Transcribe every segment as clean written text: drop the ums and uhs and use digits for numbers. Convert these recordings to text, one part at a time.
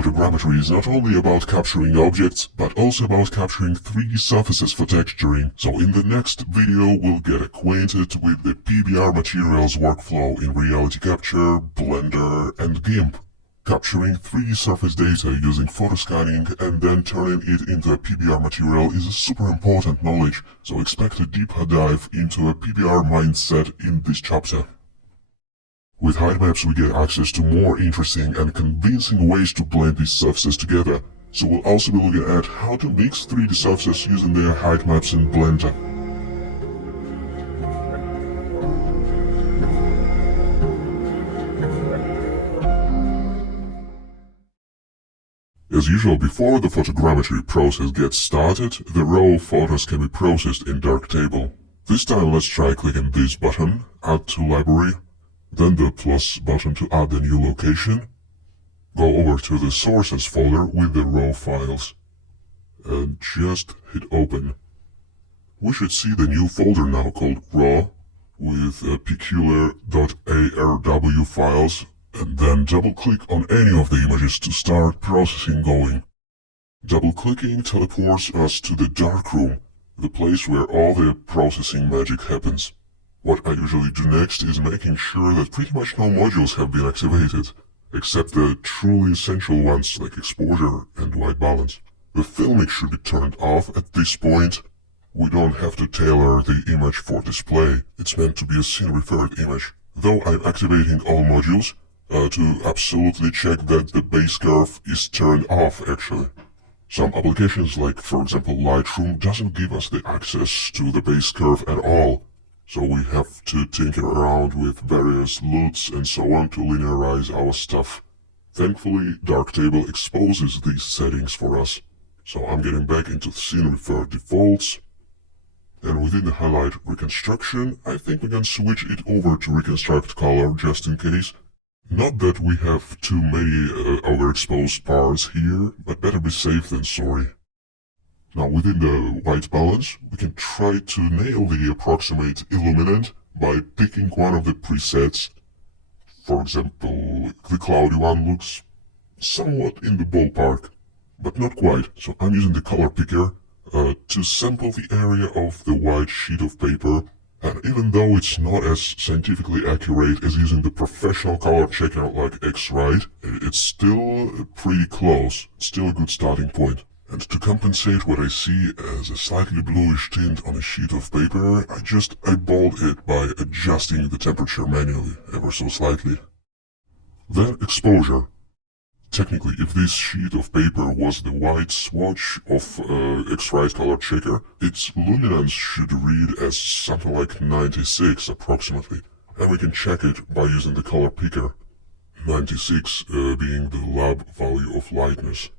Photogrammetry is not only about capturing objects, but also about capturing 3D surfaces for texturing. So in the next video, we'll get acquainted with the PBR materials workflow in Reality Capture, Blender, and GIMP. Capturing 3D surface data using photoscanning and then turning it into a PBR material is a super important knowledge, so expect a deeper dive into a PBR mindset in this chapter. With height maps we get access to more interesting and convincing ways to blend these surfaces together, so we'll also be looking at how to mix 3D surfaces using their height maps in Blender. As usual, before the photogrammetry process gets started, the raw photos can be processed in Darktable. This time let's try clicking this button, Add to Library, then the plus button to add the new location. Go over to the Sources folder with the raw files, and just hit Open. We should see the new folder now called Raw, with peculiar.arw files, and then double-click on any of the images to start processing going. Double-clicking teleports us to the darkroom, the place where all the processing magic happens. What I usually do next is making sure that pretty much no modules have been activated, except the truly essential ones like exposure and white balance. The filmic should be turned off at this point. We don't have to tailor the image for display, it's meant to be a scene-referred image, though I'm activating all modules to absolutely check that the base curve is turned off actually. Some applications like for example Lightroom doesn't give us the access to the base curve at all. So we have to tinker around with various LUTs and so on to linearize our stuff. Thankfully, Darktable exposes these settings for us. So I'm getting back into scene refer defaults. And within the highlight reconstruction, I think we can switch it over to reconstruct color just in case. Not that we have too many overexposed parts here, but better be safe than sorry. Now within the white balance, we can try to nail the approximate illuminant by picking one of the presets. For example, the cloudy one looks somewhat in the ballpark, but not quite, so I'm using the color picker to sample the area of the white sheet of paper, and even though it's not as scientifically accurate as using the professional color checker like X-Rite, it's still pretty close, it's still a good starting point. And to compensate what I see as a slightly bluish tint on a sheet of paper, I just eyeballed it by adjusting the temperature manually, ever so slightly. Then exposure. Technically, if this sheet of paper was the white swatch of X-Rite color checker, its luminance should read as something like 96 approximately, and we can check it by using the color picker, 96 being the lab value of lightness.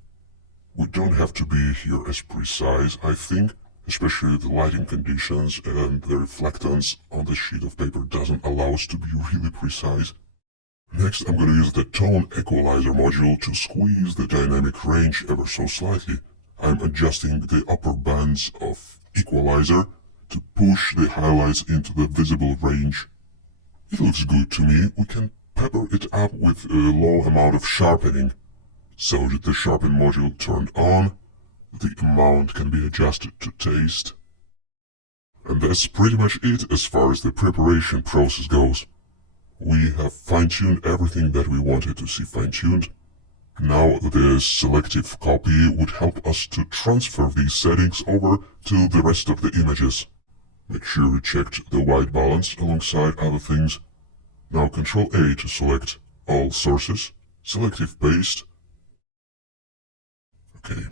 We don't have to be here as precise, I think, especially the lighting conditions and the reflectance on the sheet of paper doesn't allow us to be really precise. Next, I'm gonna use the Tone Equalizer module to squeeze the dynamic range ever so slightly. I'm adjusting the upper bands of Equalizer to push the highlights into the visible range. It looks good to me. We can pepper it up with a low amount of sharpening. So that the sharpen module turned on, the amount can be adjusted to taste. And that's pretty much it as far as the preparation process goes. We have fine-tuned everything that we wanted to see fine-tuned. Now the selective copy would help us to transfer these settings over to the rest of the images. Make sure you checked the white balance alongside other things. Now Ctrl A to select all sources, selective paste. Okay.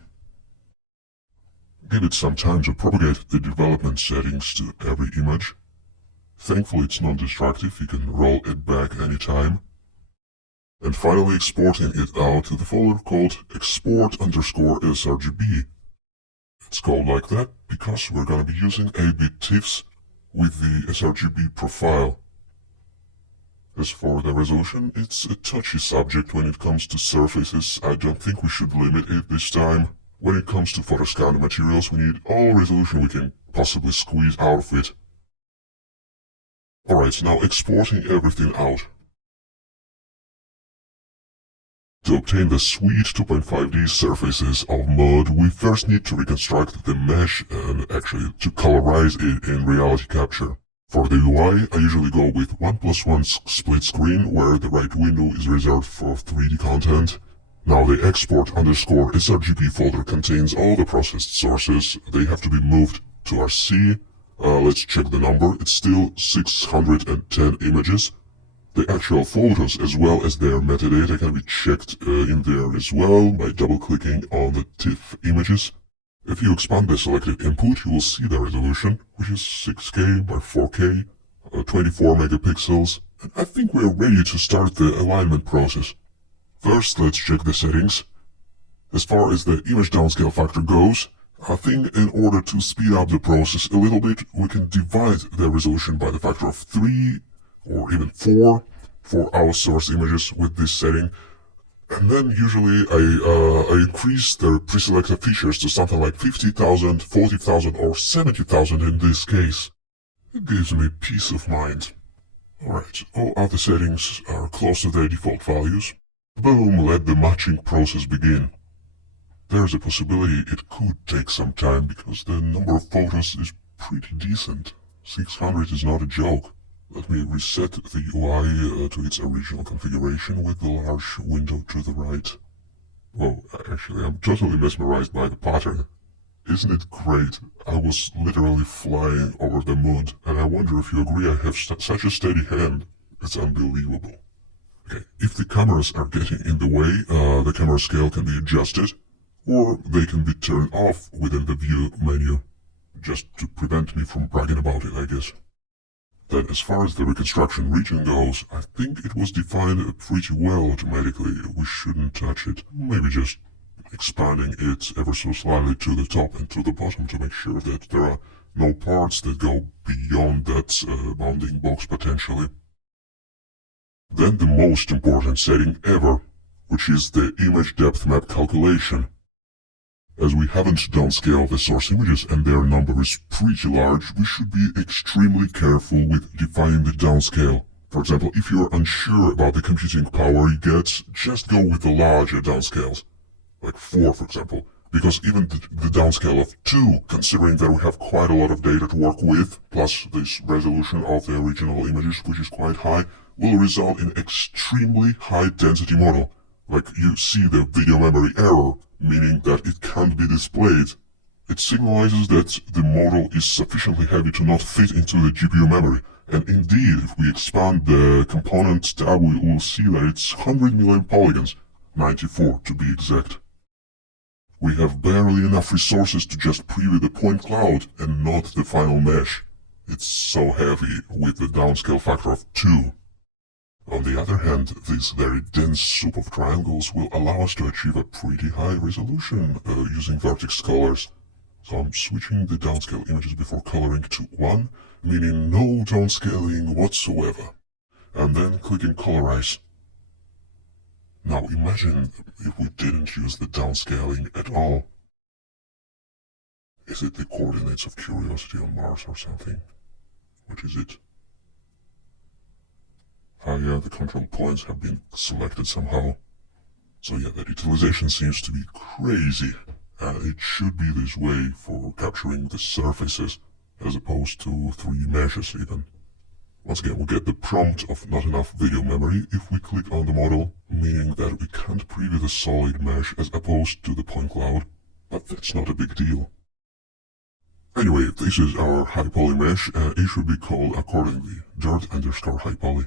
Give it some time to propagate the development settings to every image. Thankfully it's non-destructive, you can roll it back anytime. And finally exporting it out to the folder called export_sRGB. It's called like that because we're gonna be using 8-bit TIFFs with the sRGB profile. As for the resolution, it's a touchy subject when it comes to surfaces. I don't think we should limit it this time. When it comes to photoscanned materials, we need all resolution we can possibly squeeze out of it. Alright, now exporting everything out. To obtain the sweet 2.5D surfaces of mud, we first need to reconstruct the mesh and actually to colorize it in reality capture. For the UI, I usually go with 1+1 split screen where the right window is reserved for 3D content. Now the export_srgb folder contains all the processed sources. They have to be moved to RC. Let's check the number. It's still 610 images. The actual photos as well as their metadata can be checked in there as well by double-clicking on the TIFF images. If you expand the selected input, you will see the resolution, which is 6K by 4K, 24 megapixels, and I think we are ready to start the alignment process. First, let's check the settings. As far as the image downscale factor goes, I think in order to speed up the process a little bit, we can divide the resolution by the factor of 3 or even 4 for our source images with this setting. And then usually I increase the preselected features to something like 50,000, 40,000 or 70,000 in this case. It gives me peace of mind. Alright, all other settings are close to their default values. Boom, let the matching process begin. There's a possibility it could take some time because the number of photos is pretty decent. 600 is not a joke. Let me reset the UI to its original configuration with the large window to the right. Whoa, actually I'm totally mesmerized by the pattern. Isn't it great? I was literally flying over the moon, and I wonder if you agree I have such a steady hand. It's unbelievable. Okay, if the cameras are getting in the way, the camera scale can be adjusted, or they can be turned off within the view menu, just to prevent me from bragging about it, I guess. Then as far as the reconstruction region goes, I think it was defined pretty well automatically. We shouldn't touch it. Maybe just expanding it ever so slightly to the top and to the bottom to make sure that there are no parts that go beyond that bounding box potentially. Then the most important setting ever, which is the image depth map calculation. As we haven't downscaled the source images and their number is pretty large, we should be extremely careful with defining the downscale. For example, if you're unsure about the computing power you get, just go with the larger downscales. Like 4, for example. Because even the downscale of 2, considering that we have quite a lot of data to work with, plus this resolution of the original images, which is quite high, will result in extremely high density model. Like you see the video memory error, meaning that it can't be displayed. It signifies that the model is sufficiently heavy to not fit into the GPU memory. And indeed, if we expand the component tab, we will see that it's 100 million polygons, 94 to be exact. We have barely enough resources to just preview the point cloud and not the final mesh. It's so heavy with the downscale factor of 2. On the other hand, this very dense soup of triangles will allow us to achieve a pretty high resolution using vertex colors. So I'm switching the downscale images before coloring to 1, meaning no downscaling whatsoever. And then clicking colorize. Now imagine if we didn't use the downscaling at all. Is it the coordinates of Curiosity on Mars or something? What is it? Yeah, the control points have been selected somehow. So yeah, the utilization seems to be crazy. And it should be this way for capturing the surfaces, as opposed to 3 meshes even. Once again, we get the prompt of not enough video memory if we click on the model, meaning that we can't preview the solid mesh as opposed to the point cloud, but that's not a big deal. Anyway, this is our high poly mesh, and it should be called accordingly, dirt_high poly.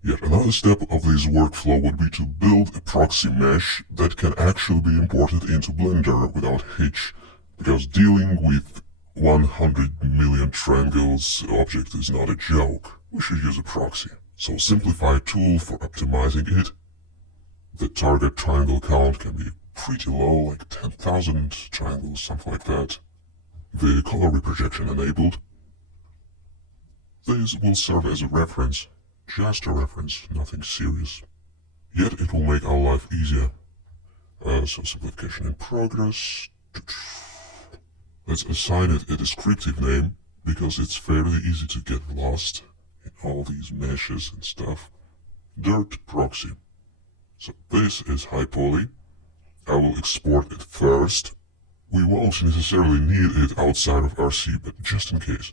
Yet another step of this workflow would be to build a proxy mesh that can actually be imported into Blender without hitch, because dealing with 100 million triangles object is not a joke. We should use a proxy. So simplify a tool for optimizing it. The target triangle count can be pretty low, like 10,000 triangles, something like that. The color reprojection enabled. This will serve as a reference. Just a reference, nothing serious. Yet it will make our life easier. So simplification in progress. Let's assign it a descriptive name, because it's fairly easy to get lost in all these meshes and stuff. dirt proxy. So this is high poly. I will export it first. We won't necessarily need it outside of RC, but just in case.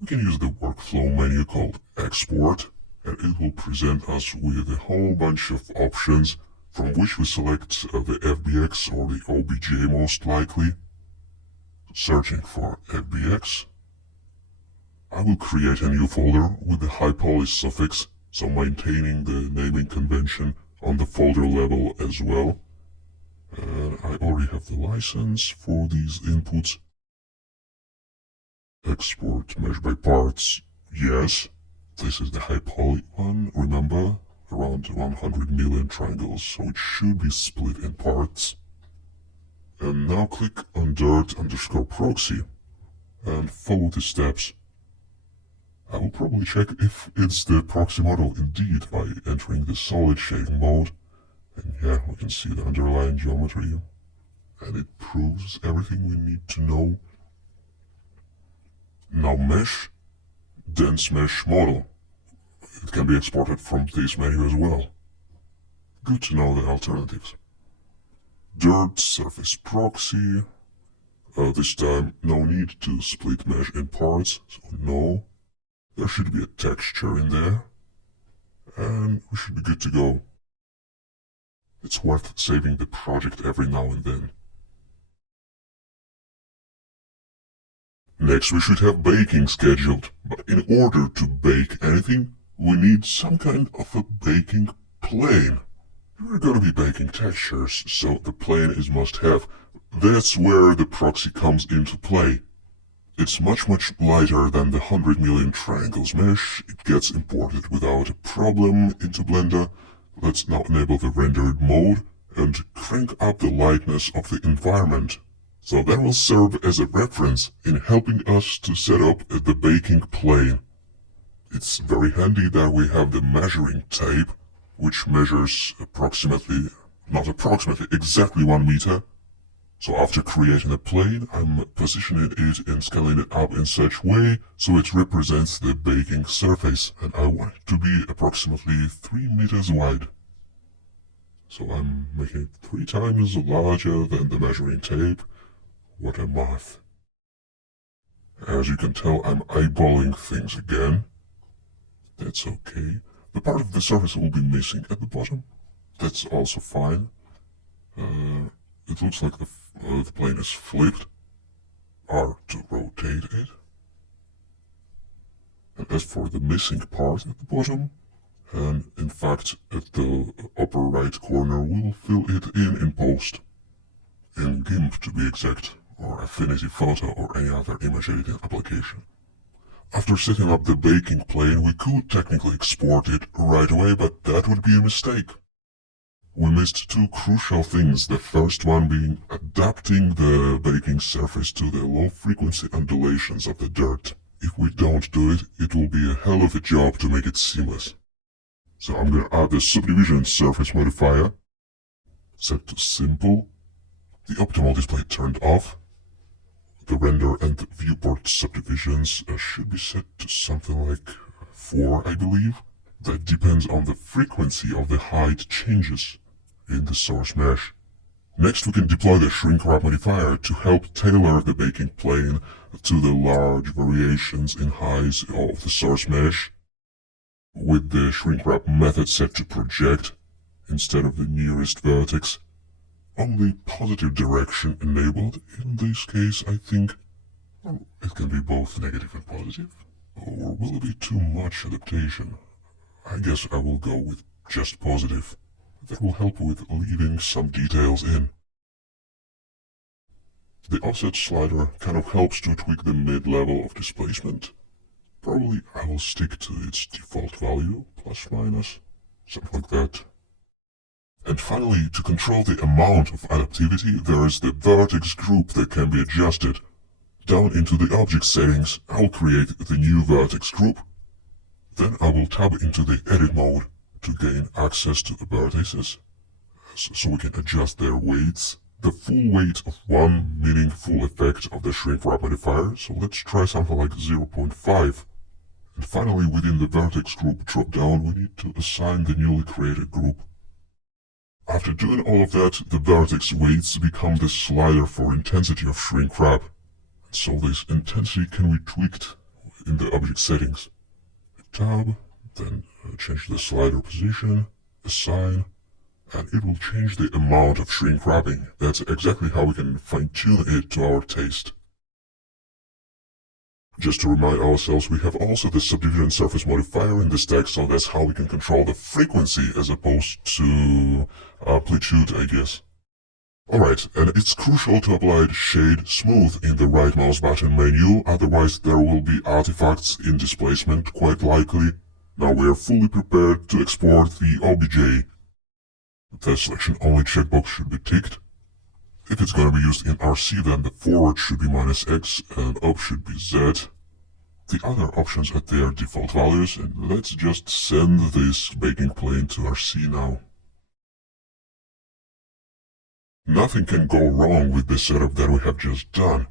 We can use the workflow menu called Export, and it will present us with a whole bunch of options from which we select the FBX or the OBJ most likely. Searching for FBX. I will create a new folder with the high poly suffix, so maintaining the naming convention on the folder level as well. And I already have the license for these inputs. Export mesh by parts, yes. This is the high poly one, remember? Around 100 million triangles, so it should be split in parts. And now click on dirt_proxy and follow the steps. I will probably check if it's the proxy model indeed by entering the solid shading mode. And yeah, we can see the underlying geometry. And it proves everything we need to know. Now mesh, dense mesh model. It can be exported from this menu as well. Good to know the alternatives. Dirt surface proxy. This time no need to split mesh in parts, so no. There should be a texture in there. And we should be good to go. It's worth saving the project every now and then. Next we should have baking scheduled, but in order to bake anything, we need some kind of a baking plane. We're gonna be baking textures, so the plane is must have. That's where the proxy comes into play. It's much lighter than the 100 million triangles mesh. It gets imported without a problem into Blender. Let's now enable the rendered mode and crank up the lightness of the environment. So that will serve as a reference in helping us to set up the baking plane. It's very handy that we have the measuring tape, which measures exactly 1 meter. So after creating a plane, I'm positioning it and scaling it up in such way so it represents the baking surface, and I want it to be approximately 3 meters wide. So I'm making it 3 times larger than the measuring tape. What a math. As you can tell, I'm eyeballing things again. That's okay. The part of the surface will be missing at the bottom. That's also fine. It looks like the plane is flipped. R to rotate it. And as for the missing part at the bottom, and in fact at the upper right corner, we'll fill it in post. In GIMP to be exact, or Affinity Photo or any other image editing application. After setting up the baking plane, we could technically export it right away, but that would be a mistake. We missed 2 crucial things, the first one being adapting the baking surface to the low frequency undulations of the dirt. If we don't do it, it will be a hell of a job to make it seamless. So I'm gonna add the subdivision surface modifier, set to simple, the optimal display turned off. The render and the viewport subdivisions should be set to something like 4, I believe. That depends on the frequency of the height changes in the source mesh. Next we can deploy the shrink wrap modifier to help tailor the baking plane to the large variations in height of the source mesh, with the shrink wrap method set to project instead of the nearest vertex. Only positive direction enabled in this case, I think. Well, it can be both negative and positive. Or will it be too much adaptation? I guess I will go with just positive. That will help with leaving some details in. The offset slider kind of helps to tweak the mid-level of displacement. Probably I will stick to its default value, plus minus, something like that. And finally, to control the amount of adaptivity, there is the vertex group that can be adjusted. Down into the object settings, I'll create the new vertex group. Then I will tab into the edit mode to gain access to the vertices, so we can adjust their weights. The full weight of 1 meaning full effect of the shrink wrap modifier, so let's try something like 0.5. And finally, within the vertex group drop-down, we need to assign the newly created group. After doing all of that, the vertex weights become the slider for intensity of shrink wrap. So this intensity can be tweaked in the object settings. Tab, then change the slider position, assign, and it will change the amount of shrink wrapping. That's exactly how we can fine-tune it to our taste. Just to remind ourselves, we have also the subdivision surface modifier in the stack, so that's how we can control the frequency as opposed to amplitude, I guess. Alright, and it's crucial to apply Shade Smooth in the right mouse button menu, otherwise there will be artifacts in displacement, quite likely. Now we are fully prepared to export the OBJ. The selection only checkbox should be ticked. If it's going to be used in RC, then the forward should be -X and up should be Z. The other options are their default values, and let's just send this baking plane to RC now. Nothing can go wrong with the setup that we have just done.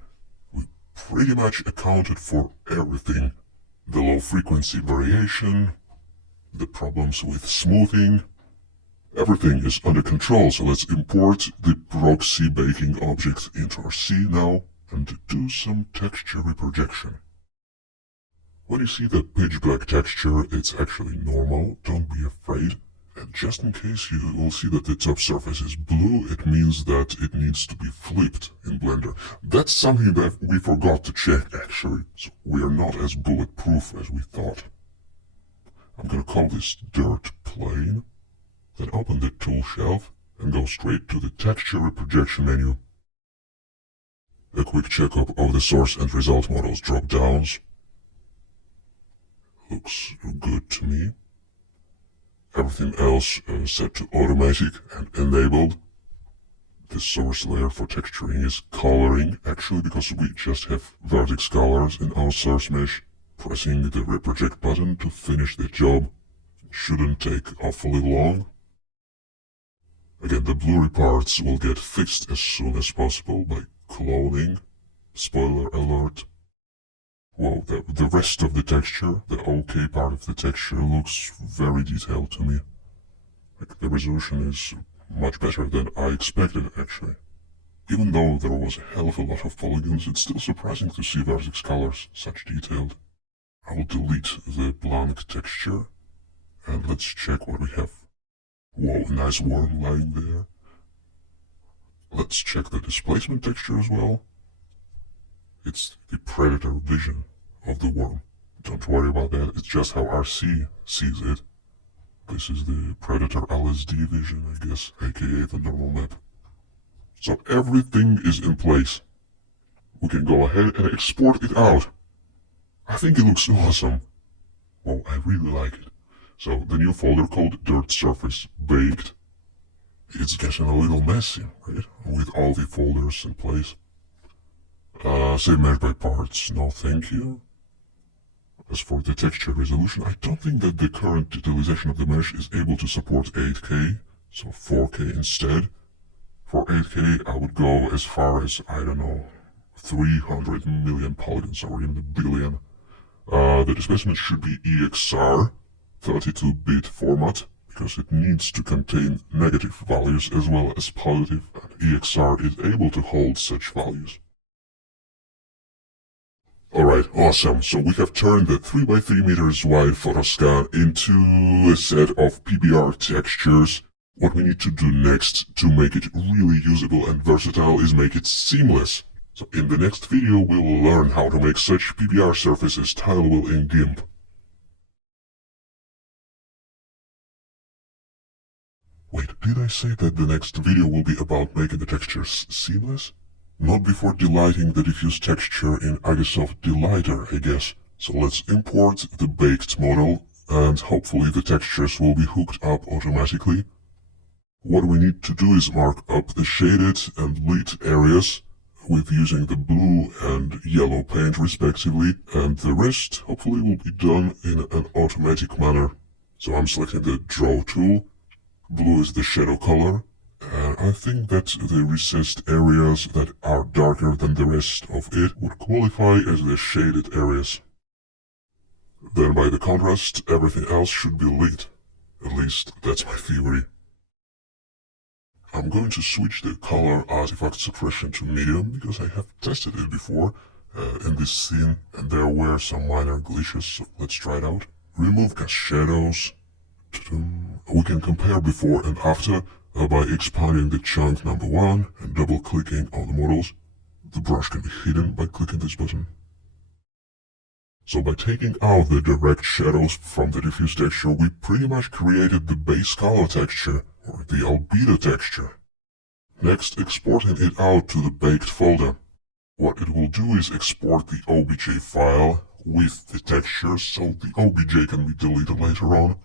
We pretty much accounted for everything. The low frequency variation, the problems with smoothing. Everything is under control, so let's import the proxy baking object into RC now and do some texture reprojection. When you see the pitch black texture, it's actually normal, don't be afraid. And just in case you will see that the top surface is blue, it means that it needs to be flipped in Blender. That's something that we forgot to check actually, so we are not as bulletproof as we thought. I'm gonna call this dirt plane. Then open the tool shelf and go straight to the texture reprojection menu. A quick checkup of the source and result models drop-downs. Looks good to me. Everything else set to automatic and enabled. The source layer for texturing is coloring, actually because we just have vertex colors in our source mesh. Pressing the reproject button to finish the job shouldn't take awfully long. Again, the blurry parts will get fixed as soon as possible by cloning. Spoiler alert. Whoa, the rest of the texture, the OK part of the texture, looks very detailed to me. Like, the resolution is much better than I expected, actually. Even though there was a hell of a lot of polygons, it's still surprising to see vertex colors such detailed. I will delete the blank texture, and let's check what we have. Whoa, nice worm lying there. Let's check the displacement texture as well. It's the predator vision of the worm. Don't worry about that, it's just how RC sees it. This is the predator LSD vision, I guess, aka the normal map. So everything is in place. We can go ahead and export it out. I think it looks awesome. Well, I really like it. So the new folder called Dirt Surface Baked. It's getting a little messy, right? With all the folders in place. Save mesh by parts, no thank you. As for the texture resolution, I don't think that the current utilization of the mesh is able to support 8K, so 4K instead. For 8K, I would go as far as, I don't know, 300 million polygons or even a billion. The displacement should be EXR, 32-bit format, because it needs to contain negative values as well as positive, and EXR is able to hold such values. Alright, awesome. So we have turned the 3x3 meters wide photoscan into a set of PBR textures. What we need to do next to make it really usable and versatile is make it seamless. So in the next video we will learn how to make such PBR surfaces tileable in GIMP. Wait, did I say that the next video will be about making the textures seamless? Not before delighting the diffuse texture in Agisoft Delighter, I guess. So let's import the baked model, and hopefully the textures will be hooked up automatically. What we need to do is mark up the shaded and lit areas with using the blue and yellow paint respectively, and the rest hopefully will be done in an automatic manner. So I'm selecting the draw tool. Blue is the shadow color. And I think that the recessed areas that are darker than the rest of it would qualify as the shaded areas. then by the contrast, everything else should be lit. At least, that's my theory. I'm going to switch the color artifact suppression to medium because I have tested it before in this scene and there were some minor glitches, so let's try it out. Remove cast shadows. We can compare before and after by expanding the chunk number 1 and double clicking on the models. The brush can be hidden by clicking this button. So by taking out the direct shadows from the diffuse texture, we pretty much created the base color texture, or the albedo texture. Next, exporting it out to the baked folder. What it will do is export the OBJ file with the texture, so the OBJ can be deleted later on.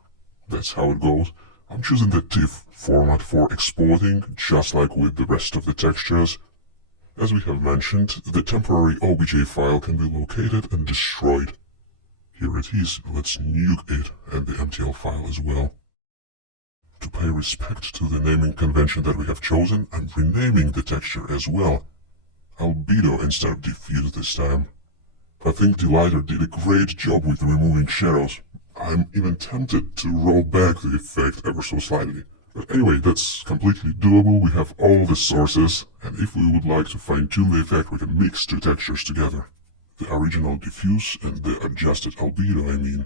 That's how it goes. I'm choosing the TIFF format for exporting, just like with the rest of the textures. As we have mentioned, the temporary OBJ file can be located and destroyed. Here it is, let's nuke it and the MTL file as well. To pay respect to the naming convention that we have chosen, I'm renaming the texture as well. Albedo instead of diffuse this time. I think Delighter did a great job with removing shadows. I'm even tempted to roll back the effect ever so slightly. But anyway, that's completely doable. We have all the sources, and if we would like to fine-tune the effect, we can mix two textures together. The original diffuse and the adjusted albedo, I mean.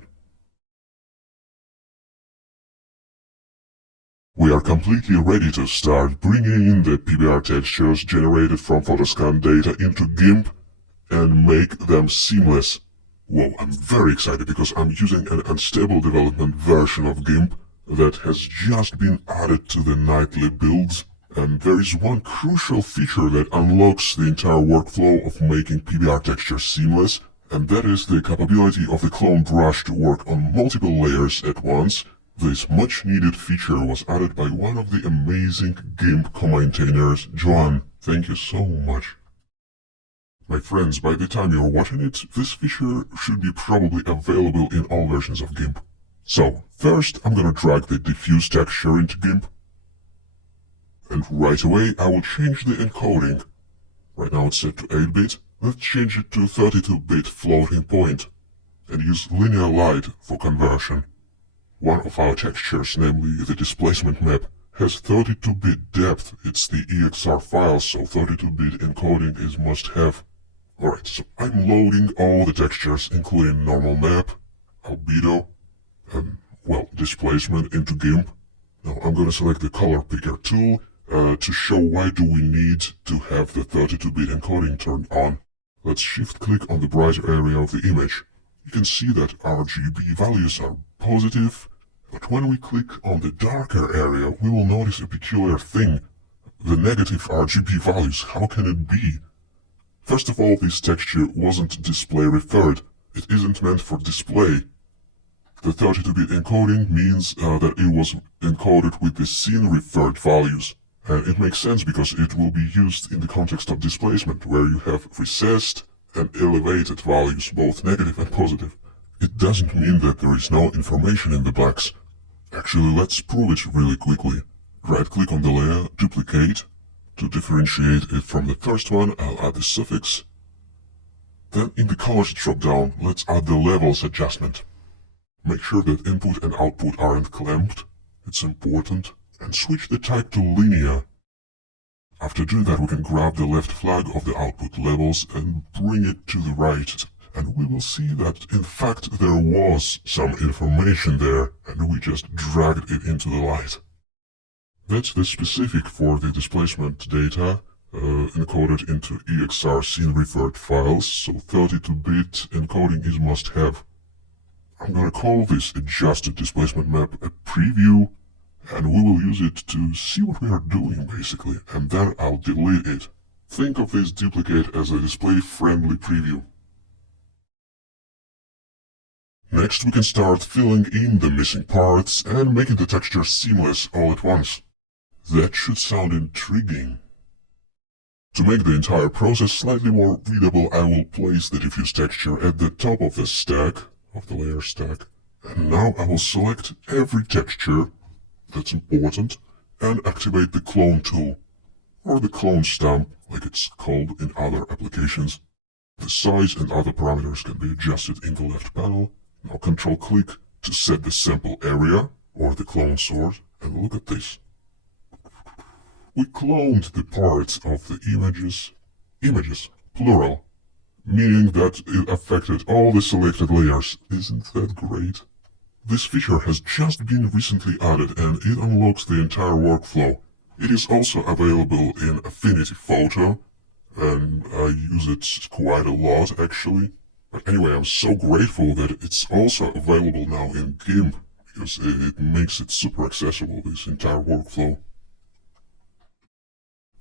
We are completely ready to start bringing in the PBR textures generated from Photoscan data into GIMP and make them seamless. Whoa, I'm very excited because I'm using an unstable development version of GIMP that has just been added to the nightly builds, and there is one crucial feature that unlocks the entire workflow of making PBR textures seamless, and that is the capability of the clone brush to work on multiple layers at once. This much needed feature was added by one of the amazing GIMP co-maintainers, Joan. Thank you so much. My friends, by the time you're watching it, this feature should be probably available in all versions of GIMP. So, first I'm gonna drag the diffuse texture into GIMP. And right away I will change the encoding. Right now it's set to 8-bit, let's change it to 32-bit floating point. And use linear light for conversion. One of our textures, namely the displacement map, has 32-bit depth. It's the EXR file, so 32-bit encoding is must-have. Alright, so I'm loading all the textures, including normal map, albedo, and, well, displacement into GIMP. Now I'm gonna select the color picker tool to show why do we need to have the 32-bit encoding turned on. Let's shift-click on the brighter area of the image. You can see that RGB values are positive, but when we click on the darker area, we will notice a peculiar thing. The negative RGB values, how can it be? First of all, this texture wasn't display referred. It isn't meant for display. The 32-bit encoding means that it was encoded with the scene referred values. And it makes sense because it will be used in the context of displacement, where you have recessed and elevated values, both negative and positive. It doesn't mean that there is no information in the blacks. Actually, let's prove it really quickly. Right-click on the layer, duplicate. To differentiate it from the first one, I'll add the suffix. Then in the colors drop-down, let's add the levels adjustment. Make sure that input and output aren't clamped. It's important. And switch the type to linear. After doing that, we can grab the left flag of the output levels and bring it to the right. And we will see that, in fact, there was some information there, and we just dragged it into the light. That's the specific for the displacement data, encoded into EXR scene referred files, so 32-bit encoding is must-have. I'm gonna call this adjusted displacement map a preview, and we will use it to see what we are doing, basically, and then I'll delete it. Think of this duplicate as a display-friendly preview. Next, we can start filling in the missing parts and making the texture seamless all at once. That should sound intriguing. To make the entire process slightly more readable, I will place the diffuse texture at the top of the stack, of the layer stack. And now I will select every texture that's important and activate the clone tool, or the clone stamp, like it's called in other applications. The size and other parameters can be adjusted in the left panel. Now Control click to set the sample area or the clone source, and look at this. We cloned the parts of the images, plural, meaning that it affected all the selected layers. Isn't that great? This feature has just been recently added and it unlocks the entire workflow. It is also available in Affinity Photo, and I use it quite a lot actually. But anyway, I'm so grateful that it's also available now in GIMP, because it makes it super accessible, this entire workflow.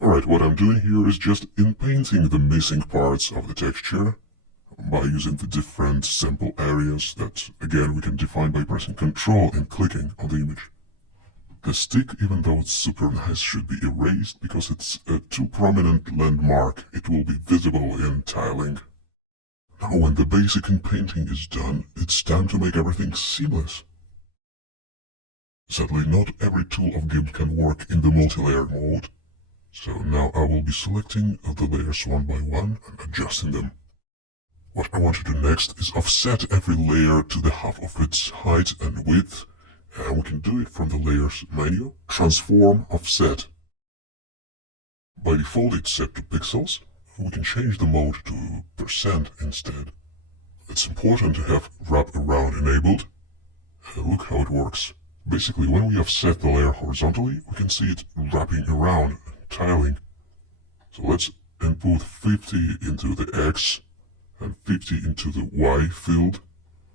Alright, what I'm doing here is just in-painting the missing parts of the texture by using the different sample areas that, again, we can define by pressing Ctrl and clicking on the image. The stick, even though it's super nice, should be erased because it's a too prominent landmark. It will be visible in tiling. Now when the basic in-painting is done, it's time to make everything seamless. Sadly, not every tool of GIMP can work in the multi-layer mode. So now I will be selecting the layers one by one and adjusting them. What I want to do next is offset every layer to the half of its height and width, and we can do it from the Layers menu, Transform Offset. By default it's set to pixels. We can change the mode to % instead. It's important to have Wrap Around enabled. Look how it works. Basically, when we offset the layer horizontally, we can see it wrapping around, tiling. So let's input 50 into the X and 50 into the Y field.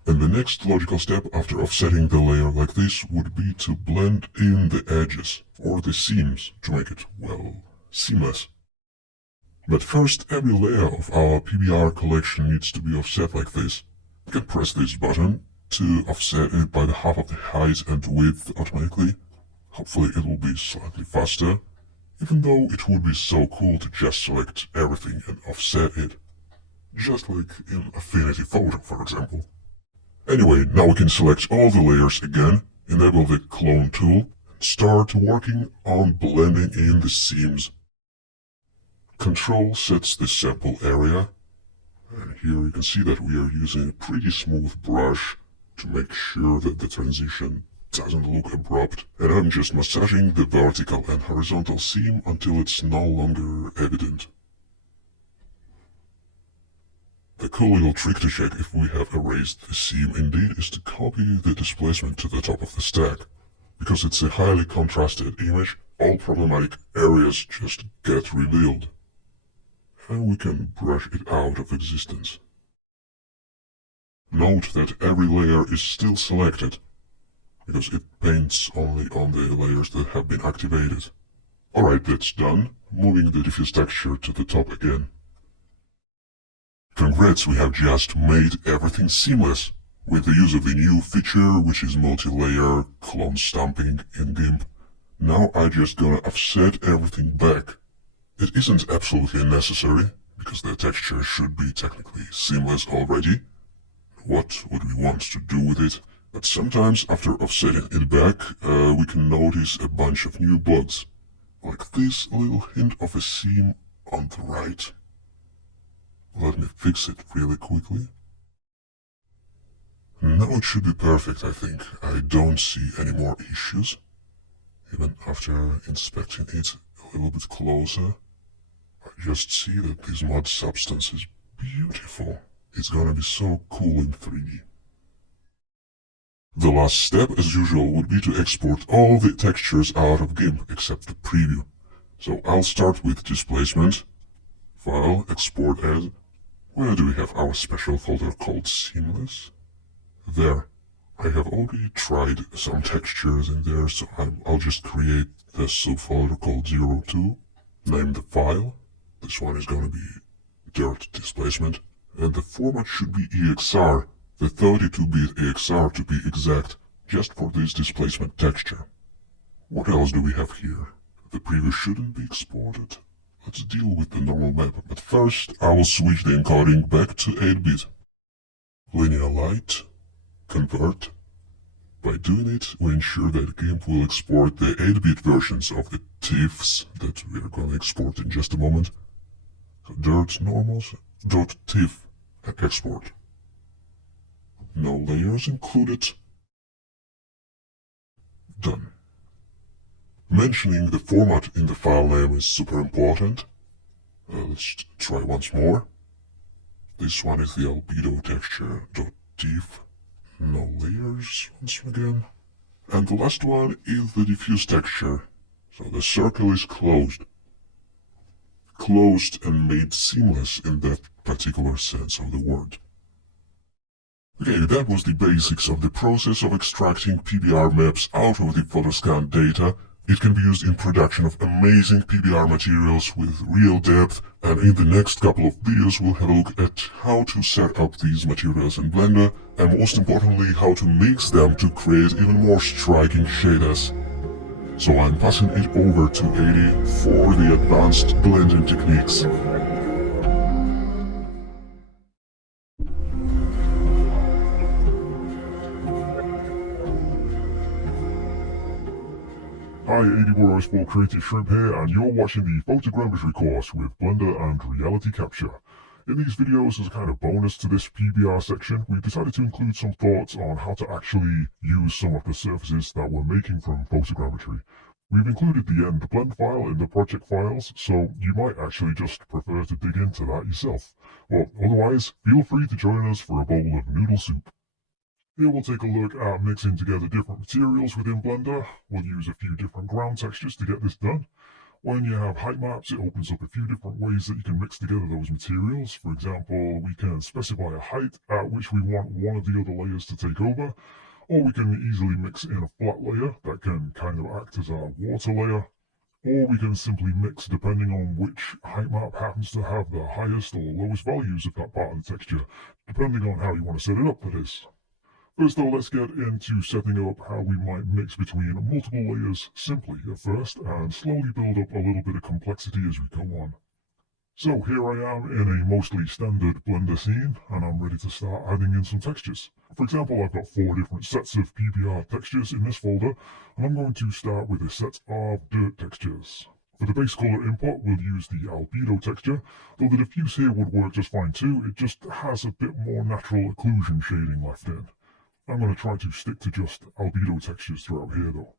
And the next logical step after offsetting the layer like this would be to blend in the edges or the seams to make it, well, seamless. But first, every layer of our PBR collection needs to be offset like this. You can press this button to offset it by the half of the height and width automatically. Hopefully it will be slightly faster, even though it would be so cool to just select everything and offset it. Just like in Affinity Photo, for example. Anyway, now we can select all the layers again, enable the Clone tool, and start working on blending in the seams. Control sets the sample area, and here you can see that we are using a pretty smooth brush to make sure that the transition doesn't look abrupt, and I'm just massaging the vertical and horizontal seam until it's no longer evident. The cool little trick to check if we have erased the seam indeed is to copy the displacement to the top of the stack. Because it's a highly contrasted image, all problematic areas just get revealed. And we can brush it out of existence. Note that every layer is still selected, because it paints only on the layers that have been activated. Alright, that's done. Moving the diffuse texture to the top again. Congrats, we have just made everything seamless with the use of the new feature, which is multi-layer clone stamping in GIMP. Now I'm just gonna offset everything back. It isn't absolutely necessary, because the texture should be technically seamless already. What would we want to do with it? But sometimes after offsetting it back, we can notice a bunch of new bugs, like this little hint of a seam on the right. Let me fix it really quickly. Now it should be perfect, I think. I don't see any more issues. Even after inspecting it a little bit closer, I just see that this mud substance is beautiful. It's gonna be so cool in 3D. The last step, as usual, would be to export all the textures out of GIMP except the preview. So I'll start with displacement. File, export as. Where do we have our special folder called Seamless? There. I have already tried some textures in there, so I'll just create the subfolder called 02, name the file. This one is gonna be dirt displacement, and the format should be EXR, the 32-bit EXR to be exact, just for this displacement texture. What else do we have here? The preview shouldn't be exported. Let's deal with the normal map, but first I will switch the encoding back to 8-bit. Linear light, convert. By doing it, we ensure that GIMP will export the 8-bit versions of the TIFFs that we are going to export in just a moment. So dirt normals, .tiff, export. No layers included. Done. Mentioning the format in the file name is super important. Let's try once more. This one is the albedo texture.div. No layers once again. And the last one is the diffuse texture. So the circle is closed. Closed and made seamless in that particular sense of the word. Okay, that was the basics of the process of extracting PBR maps out of the photoscan data. It can be used in production of amazing PBR materials with real depth, and in the next couple of videos we'll have a look at how to set up these materials in Blender, and most importantly how to mix them to create even more striking shaders. So I'm passing it over to 80 for the advanced blending techniques. Hi, 80 for Creative Shrimp here, and you're watching the photogrammetry course with Blender and Reality Capture. In these videos, as a kind of bonus to this PBR section, we've decided to include some thoughts on how to actually use some of the surfaces that we're making from photogrammetry. We've included the end blend file in the project files, so you might actually just prefer to dig into that yourself. Well, otherwise, feel free to join us for a bowl of noodle soup. Here we'll take a look at mixing together different materials within Blender. We'll use a few different ground textures to get this done. When you have height maps, it opens up a few different ways that you can mix together those materials. For example, we can specify a height at which we want one of the other layers to take over, or we can easily mix in a flat layer that can kind of act as our water layer, or we can simply mix depending on which height map happens to have the highest or lowest values of that part of the texture, depending on how you want to set it up, that is. First though, let's get into setting up how we might mix between multiple layers simply at first, and slowly build up a little bit of complexity as we go on. So here I am in a mostly standard Blender scene, and I'm ready to start adding in some textures. For example, I've got 4 different sets of PBR textures in this folder, and I'm going to start with a set of dirt textures. For the base color input, we'll use the albedo texture, though the diffuse here would work just fine too. It just has a bit more natural occlusion shading left in. I'm going to try to stick to just albedo textures throughout here though.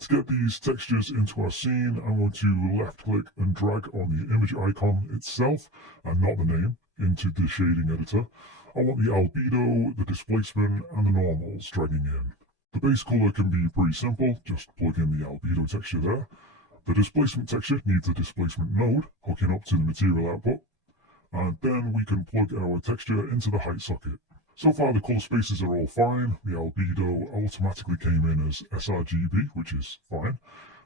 To get these textures into our scene, I'm going to left click and drag on the image icon itself, and not the name, into the shading editor. I want the albedo, the displacement, and the normals dragging in. The base color can be pretty simple, just plug in the albedo texture there. The displacement texture needs a displacement node hooking up to the material output, and then we can plug our texture into the height socket. So far the color spaces are all fine. The albedo automatically came in as sRGB, which is fine.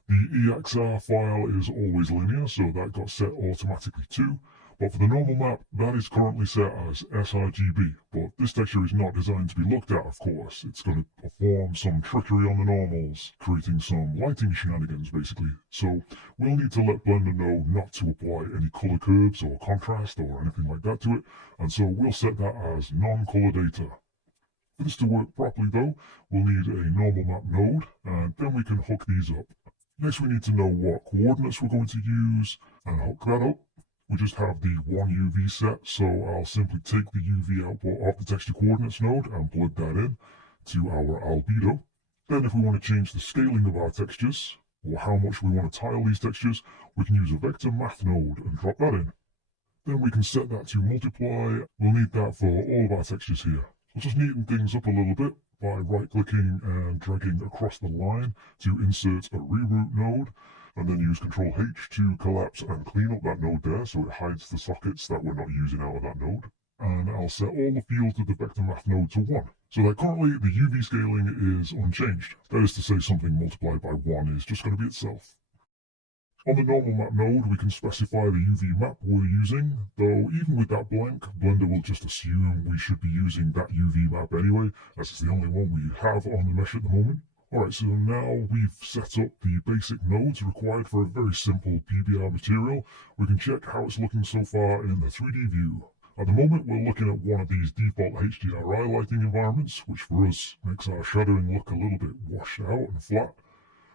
The EXR file is always linear, so that got set automatically too. But for the normal map, that is currently set as sRGB. But this texture is not designed to be looked at, of course. It's going to perform some trickery on the normals, creating some lighting shenanigans basically. So we'll need to let Blender know not to apply any color curves or contrast or anything like that to it. And so we'll set that as non-color data. For this to work properly though, we'll need a normal map node, and then we can hook these up. Next we need to know what coordinates we're going to use and hook that up. We just have the one UV set, so I'll simply take the UV output of the texture coordinates node and plug that in to our albedo. Then if we want to change the scaling of our textures, or how much we want to tile these textures, we can use a vector math node and drop that in. Then we can set that to multiply. We'll need that for all of our textures here. We'll just neaten things up a little bit by right-clicking and dragging across the line to insert a reroute node, and then use Ctrl-H to collapse and clean up that node there so it hides the sockets that we're not using out of that node. And I'll set all the fields of the vector math node to 1, so that currently the UV scaling is unchanged. That is to say, something multiplied by 1 is just going to be itself. On the normal map node, we can specify the UV map we're using, though even with that blank, Blender will just assume we should be using that UV map anyway, as it's the only one we have on the mesh at the moment. Alright, so now we've set up the basic nodes required for a very simple PBR material. We can check how it's looking so far in the 3D view. At the moment, we're looking at one of these default HDRI lighting environments, which for us makes our shadowing look a little bit washed out and flat.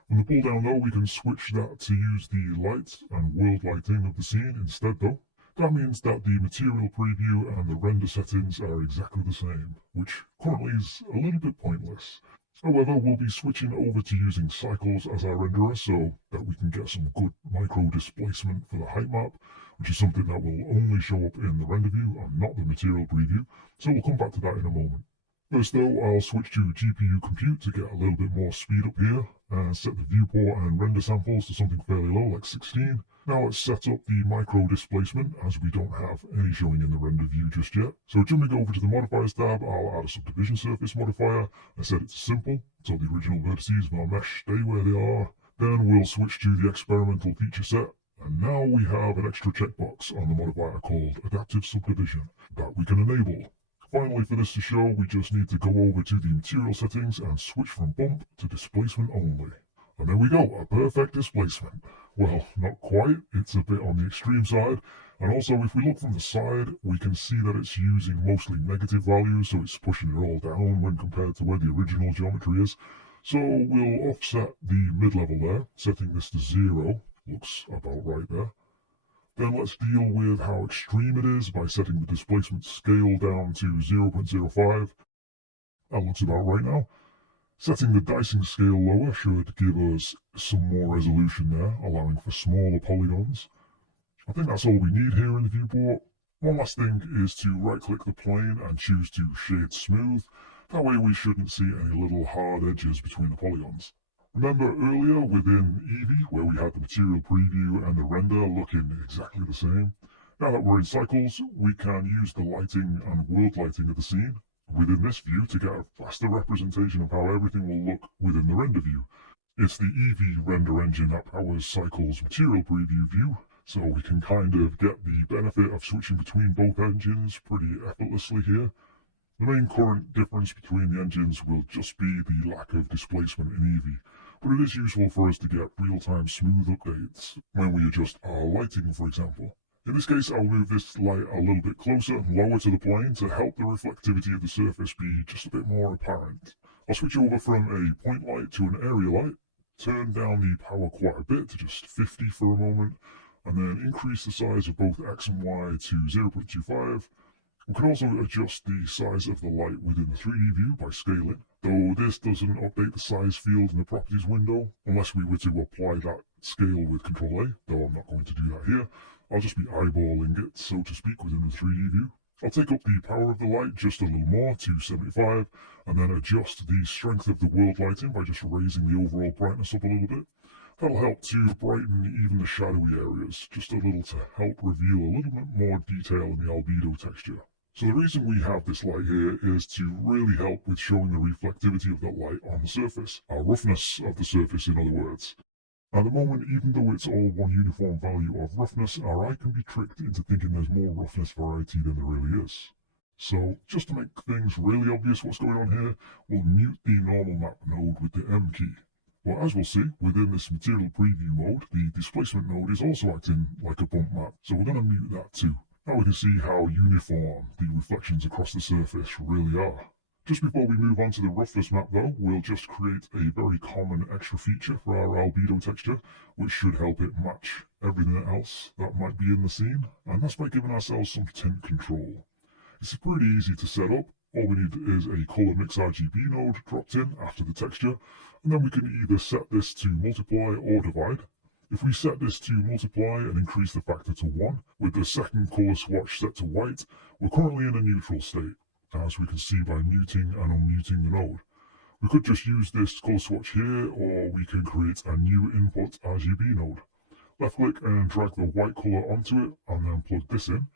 From the pull down though, we can switch that to use the light and world lighting of the scene instead though. That means that the material preview and the render settings are exactly the same, which currently is a little bit pointless. However, we'll be switching over to using cycles as our renderer so that we can get some good micro displacement for the height map, which is something that will only show up in the render view and not the material preview, so we'll come back to that in a moment. First though, I'll switch to GPU compute to get a little bit more speed up here and set the viewport and render samples to something fairly low like 16. Now let's set up the micro displacement as we don't have any showing in the render view just yet. So jumping over to the modifiers tab, I'll add a subdivision surface modifier and set it to simple so the original vertices of our mesh stay where they are. Then we'll switch to the experimental feature set. And now we have an extra checkbox on the modifier called adaptive subdivision that we can enable. Finally, for this to show, we just need to go over to the material settings and switch from bump to displacement only. And there we go, a perfect displacement. Well, not quite, it's a bit on the extreme side. And also, if we look from the side, we can see that it's using mostly negative values, so it's pushing it all down when compared to where the original geometry is. So we'll offset the mid-level there, setting this to 0. Looks about right there. Then let's deal with how extreme it is by setting the displacement scale down to 0.05. That looks about right now. Setting the dicing scale lower should give us some more resolution there, allowing for smaller polygons. I think that's all we need here in the viewport. One last thing is to right-click the plane and choose to shade smooth. That way we shouldn't see any little hard edges between the polygons. Remember earlier within Eevee where we had the material preview and the render looking exactly the same? Now that we're in cycles, we can use the lighting and world lighting of the scene within this view to get a faster representation of how everything will look within the render view. It's the Eevee render engine that powers Cycle's material preview view, so we can kind of get the benefit of switching between both engines pretty effortlessly here. The main current difference between the engines will just be the lack of displacement in Eevee, but it is useful for us to get real-time smooth updates when we adjust our lighting, for example. In this case, I'll move this light a little bit closer and lower to the plane to help the reflectivity of the surface be just a bit more apparent. I'll switch over from a point light to an area light, turn down the power quite a bit to just 50 for a moment, and then increase the size of both X and Y to 0.25. We can also adjust the size of the light within the 3D view by scaling, though this doesn't update the size field in the properties window unless we were to apply that scale with Ctrl A, though I'm not going to do that here. I'll just be eyeballing it, so to speak, within the 3D view. I'll take up the power of the light just a little more to 75, and then adjust the strength of the world lighting by just raising the overall brightness up a little bit. That'll help to brighten even the shadowy areas, just a little to help reveal a little bit more detail in the albedo texture. So the reason we have this light here is to really help with showing the reflectivity of that light on the surface, our roughness of the surface in other words. At the moment, even though it's all one uniform value of roughness, our eye can be tricked into thinking there's more roughness variety than there really is. So just to make things really obvious what's going on here, we'll mute the normal map node with the M key. But as we'll see, within this material preview mode, the displacement node is also acting like a bump map, so we're going to mute that too. Now we can see how uniform the reflections across the surface really are. Just before we move on to the roughness map though, we'll just create a very common extra feature for our albedo texture, which should help it match everything else that might be in the scene, and that's by giving ourselves some tint control. It's pretty easy to set up. All we need is a color mix RGB node dropped in after the texture, and then we can either set this to multiply or divide. If we set this to multiply and increase the factor to 1, with the second color swatch set to white, we're currently in a neutral state, as we can see by muting and unmuting the node. We could just use this color swatch here, or we can create a new input RGB node. Left click and drag the white color onto it, and then plug this in.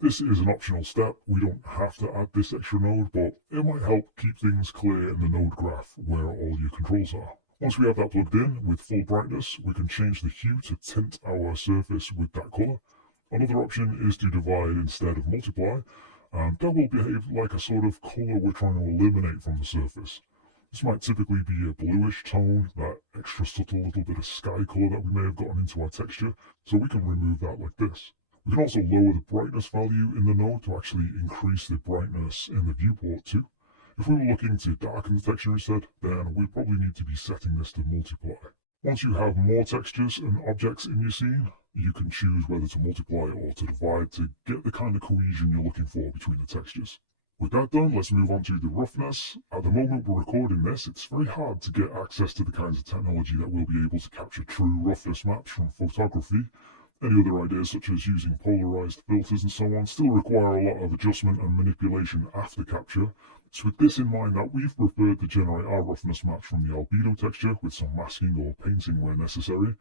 This is an optional step. We don't have to add this extra node, but it might help keep things clear in the node graph where all your controls are. Once we have that plugged in with full brightness, we can change the hue to tint our surface with that color. Another option is to divide instead of multiply, and that will behave like a sort of color we're trying to eliminate from the surface. This might typically be a bluish tone, that extra subtle little bit of sky color that we may have gotten into our texture, so we can remove that like this. We can also lower the brightness value in the node to actually increase the brightness in the viewport too. If we were looking to darken the texture instead, then we probably need to be setting this to multiply. Once you have more textures and objects in your scene, you can choose whether to multiply or to divide to get the kind of cohesion you're looking for between the textures. With that done, let's move on to the roughness. At the moment we're recording this, it's very hard to get access to the kinds of technology that will be able to capture true roughness maps from photography. Any other ideas, such as using polarized filters and so on, still require a lot of adjustment and manipulation after capture. So with this in mind, that we've preferred to generate our roughness maps from the albedo texture with some masking or painting where necessary.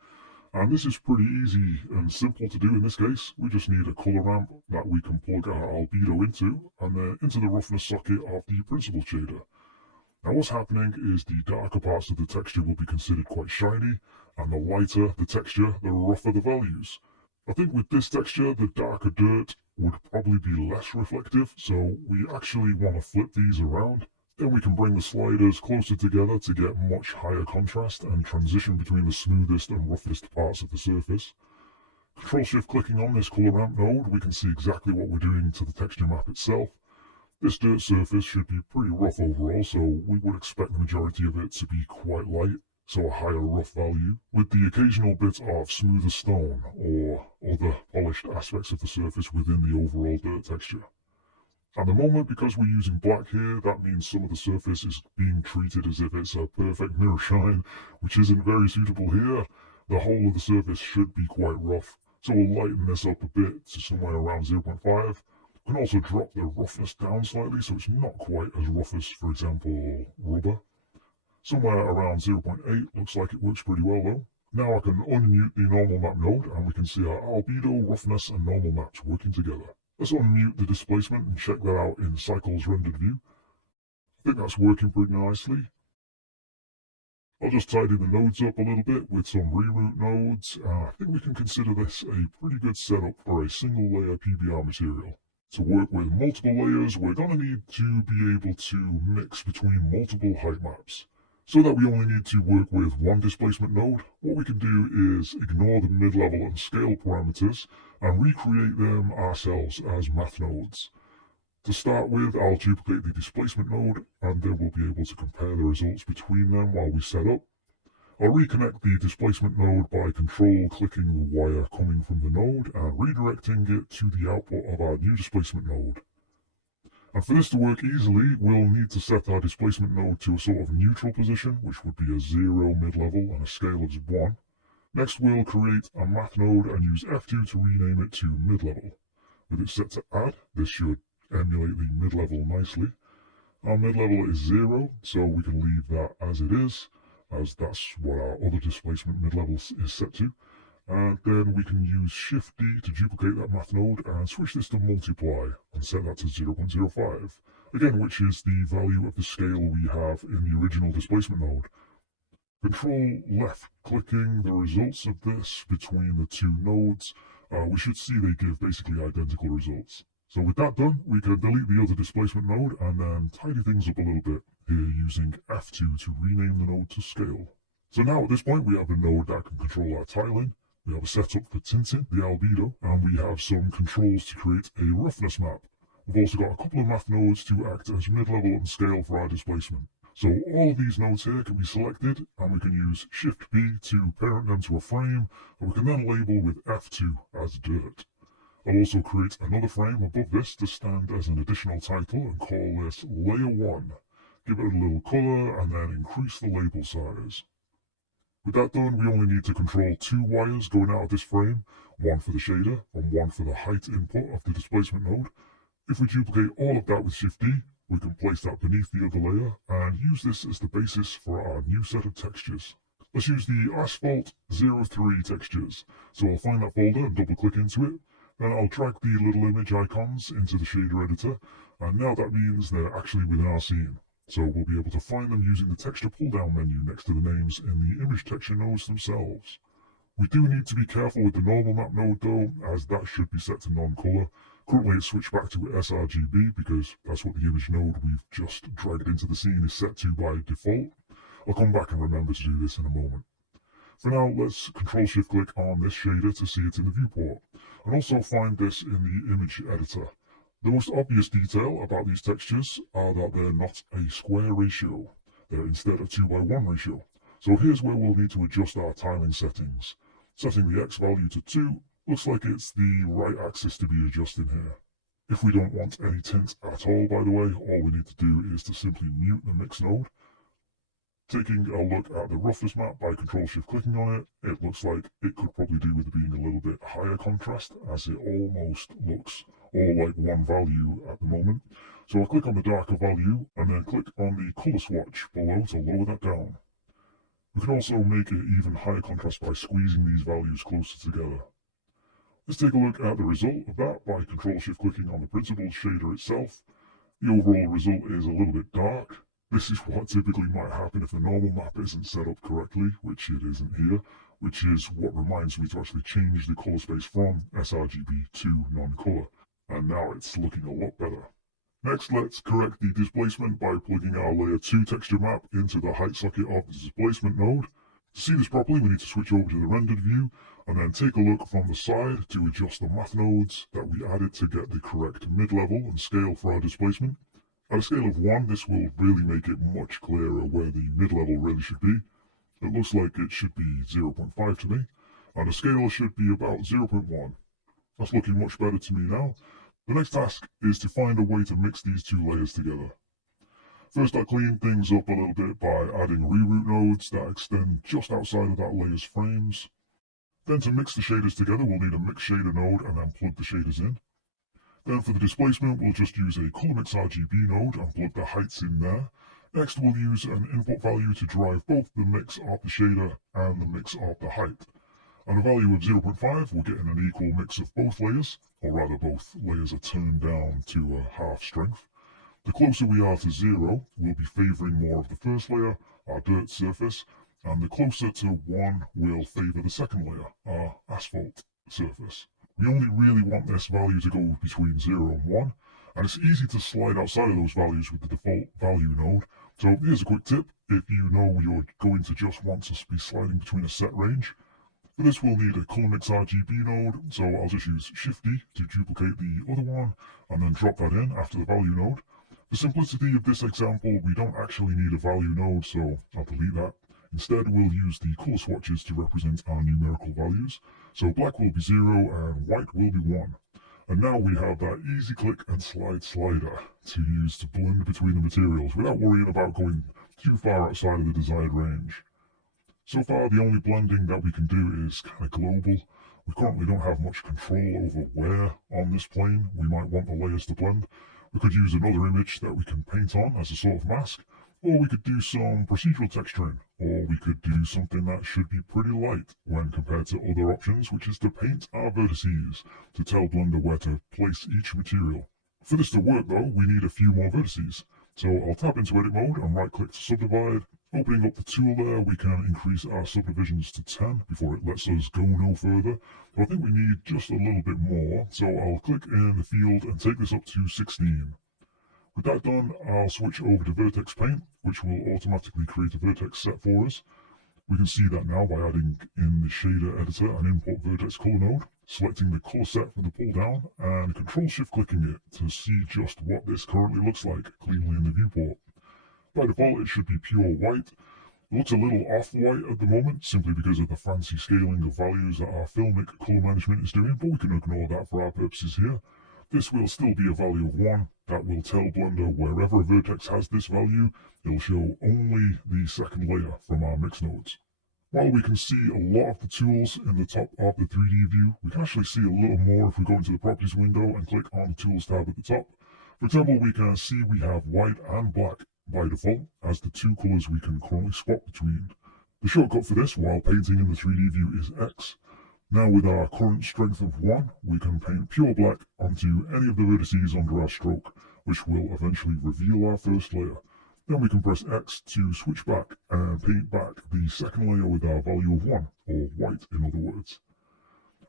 And this is pretty easy and simple to do in this case. We just need a color ramp that we can plug our albedo into, and then into the roughness socket of the principal shader. Now what's happening is the darker parts of the texture will be considered quite shiny, and the lighter the texture, the rougher the values. I think with this texture, the darker dirt would probably be less reflective, so we actually want to flip these around. Then we can bring the sliders closer together to get much higher contrast and transition between the smoothest and roughest parts of the surface. Control-Shift clicking on this color ramp node, we can see exactly what we're doing to the texture map itself. This dirt surface should be pretty rough overall, so we would expect the majority of it to be quite light, so a higher rough value, with the occasional bit of smoother stone or other polished aspects of the surface within the overall dirt texture. At the moment, because we're using black here, that means some of the surface is being treated as if it's a perfect mirror shine, which isn't very suitable here. The whole of the surface should be quite rough, so we'll lighten this up a bit to somewhere around 0.5. We can also drop the roughness down slightly so it's not quite as rough as, for example, rubber. Somewhere around 0.8 looks like it works pretty well though. Now I can unmute the normal map node and we can see our albedo, roughness and normal maps working together. Let's unmute the displacement and check that out in Cycles rendered view. I think that's working pretty nicely. I'll just tidy the nodes up a little bit with some reroute nodes. I think we can consider this a pretty good setup for a single layer PBR material. To work with multiple layers, we're going to need to be able to mix between multiple height maps. So that we only need to work with one displacement node, what we can do is ignore the mid-level and scale parameters and recreate them ourselves as math nodes. To start with, I'll duplicate the displacement node and then we'll be able to compare the results between them while we set up. I'll reconnect the displacement node by control-clicking the wire coming from the node and redirecting it to the output of our new displacement node. And for this to work easily, we'll need to set our displacement node to a sort of neutral position, which would be a 0 mid-level and a scale of 1. Next, we'll create a math node and use F2 to rename it to mid-level. With it set to add, this should emulate the mid-level nicely. Our mid-level is 0, so we can leave that as it is, as that's what our other displacement mid-level is set to. And then we can use Shift D to duplicate that math node and switch this to multiply and set that to 0.05, again, which is the value of the scale we have in the original displacement node. Control left clicking the results of this between the two nodes, we should see they give basically identical results. So with that done, we can delete the other displacement node and then tidy things up a little bit here using F2 to rename the node to scale. So now at this point we have a node that can control our tiling. We have a setup for tinting, the albedo, and we have some controls to create a roughness map. We've also got a couple of math nodes to act as mid-level and scale for our displacement. So all of these nodes here can be selected, and we can use Shift B to parent them to a frame, and we can then label with F2 as dirt. I'll also create another frame above this to stand as an additional title and call this Layer 1. Give it a little color and then increase the label size. With that done, we only need to control 2 wires going out of this frame, one for the shader and one for the height input of the displacement node. If we duplicate all of that with Shift D, we can place that beneath the other layer and use this as the basis for our new set of textures. Let's use the Asphalt 03 textures. So I'll find that folder and double click into it. Then I'll drag the little image icons into the shader editor, and now that means they're actually within our scene. So we'll be able to find them using the texture pull-down menu next to the names in the image texture nodes themselves. We do need to be careful with the normal map node though, as that should be set to non-color. Currently it's switched back to sRGB because that's what the image node we've just dragged into the scene is set to by default. I'll come back and remember to do this in a moment. For now, let's Control-Shift-Click on this shader to see it in the viewport, and also find this in the image editor. The most obvious detail about these textures are that they're not a square ratio, they're instead a 2:1 ratio. So here's where we'll need to adjust our tiling settings. Setting the X value to 2 looks like it's the right axis to be adjusting here. If we don't want any tint at all, by the way, all we need to do is to simply mute the mix node. Taking a look at the roughness map by Control-Shift-clicking on it, it looks like it could probably do with being a little bit higher contrast, as it almost looks all like one value at the moment. So I'll click on the darker value and then click on the color swatch below to lower that down. We can also make it even higher contrast by squeezing these values closer together. Let's take a look at the result of that by Control-Shift-clicking on the principled shader itself. The overall result is a little bit dark. This is what typically might happen if the normal map isn't set up correctly, which it isn't here, which is what reminds me to actually change the color space from sRGB to non-color, and now it's looking a lot better. Next, let's correct the displacement by plugging our layer 2 texture map into the height socket of the displacement node. To see this properly, we need to switch over to the rendered view, and then take a look from the side to adjust the math nodes that we added to get the correct mid-level and scale for our displacement. At a scale of 1, this will really make it much clearer where the mid-level really should be. It looks like it should be 0.5 to me, and the scale should be about 0.1. That's looking much better to me now. The next task is to find a way to mix these two layers together. First, I'll clean things up a little bit by adding reroute nodes that extend just outside of that layer's frames. Then to mix the shaders together, we'll need a mix shader node and then plug the shaders in. Then for the displacement, we'll just use a color mix RGB node and plug the heights in there. Next, we'll use an input value to drive both the mix of the shader and the mix of the height. And a value of 0.5 will get in an equal mix of both layers, or rather both layers are turned down to a half strength. The closer we are to 0, we'll be favouring more of the first layer, our dirt surface, and the closer to 1 will favour the second layer, our asphalt surface. We only really want this value to go between 0 and 1, and it's easy to slide outside of those values with the default value node. So here's a quick tip: if you know you're going to just want to be sliding between a set range. For this we'll need a color mix RGB node, so I'll just use Shift-D to duplicate the other one, and then drop that in after the value node. For simplicity of this example, we don't actually need a value node, so I'll delete that. Instead, we'll use the color swatches to represent our numerical values. So black will be 0 and white will be 1. And now we have that easy click and slide slider to use to blend between the materials without worrying about going too far outside of the desired range. So far, the only blending that we can do is kind of global. We currently don't have much control over where on this plane we might want the layers to blend. We could use another image that we can paint on as a sort of mask, or we could do some procedural texturing, or we could do something that should be pretty light when compared to other options, which is to paint our vertices to tell Blender where to place each material. For this to work though, we need a few more vertices. So I'll tap into edit mode and right click to subdivide. Opening up the tool there, we can increase our subdivisions to 10 before it lets us go no further. But I think we need just a little bit more, so I'll click in the field and take this up to 16. With that done, I'll switch over to Vertex Paint, which will automatically create a vertex set for us. We can see that now by adding in the shader editor and import vertex color node, selecting the color set from the pull down, and Control-Shift-clicking it to see just what this currently looks like cleanly in the viewport. By default, it should be pure white. It looks a little off-white at the moment, simply because of the fancy scaling of values that our filmic color management is doing, but we can ignore that for our purposes here. This will still be a value of 1 that will tell Blender wherever a vertex has this value, it'll show only the second layer from our mix nodes. While we can see a lot of the tools in the top of the 3D view, we can actually see a little more if we go into the properties window and click on the tools tab at the top. For example, we can see we have white and black by default as the two colors we can currently swap between. The shortcut for this while painting in the 3D view is X. Now with our current strength of 1, we can paint pure black onto any of the vertices under our stroke, which will eventually reveal our first layer. Then we can press X to switch back and paint back the second layer with our value of 1, or white in other words.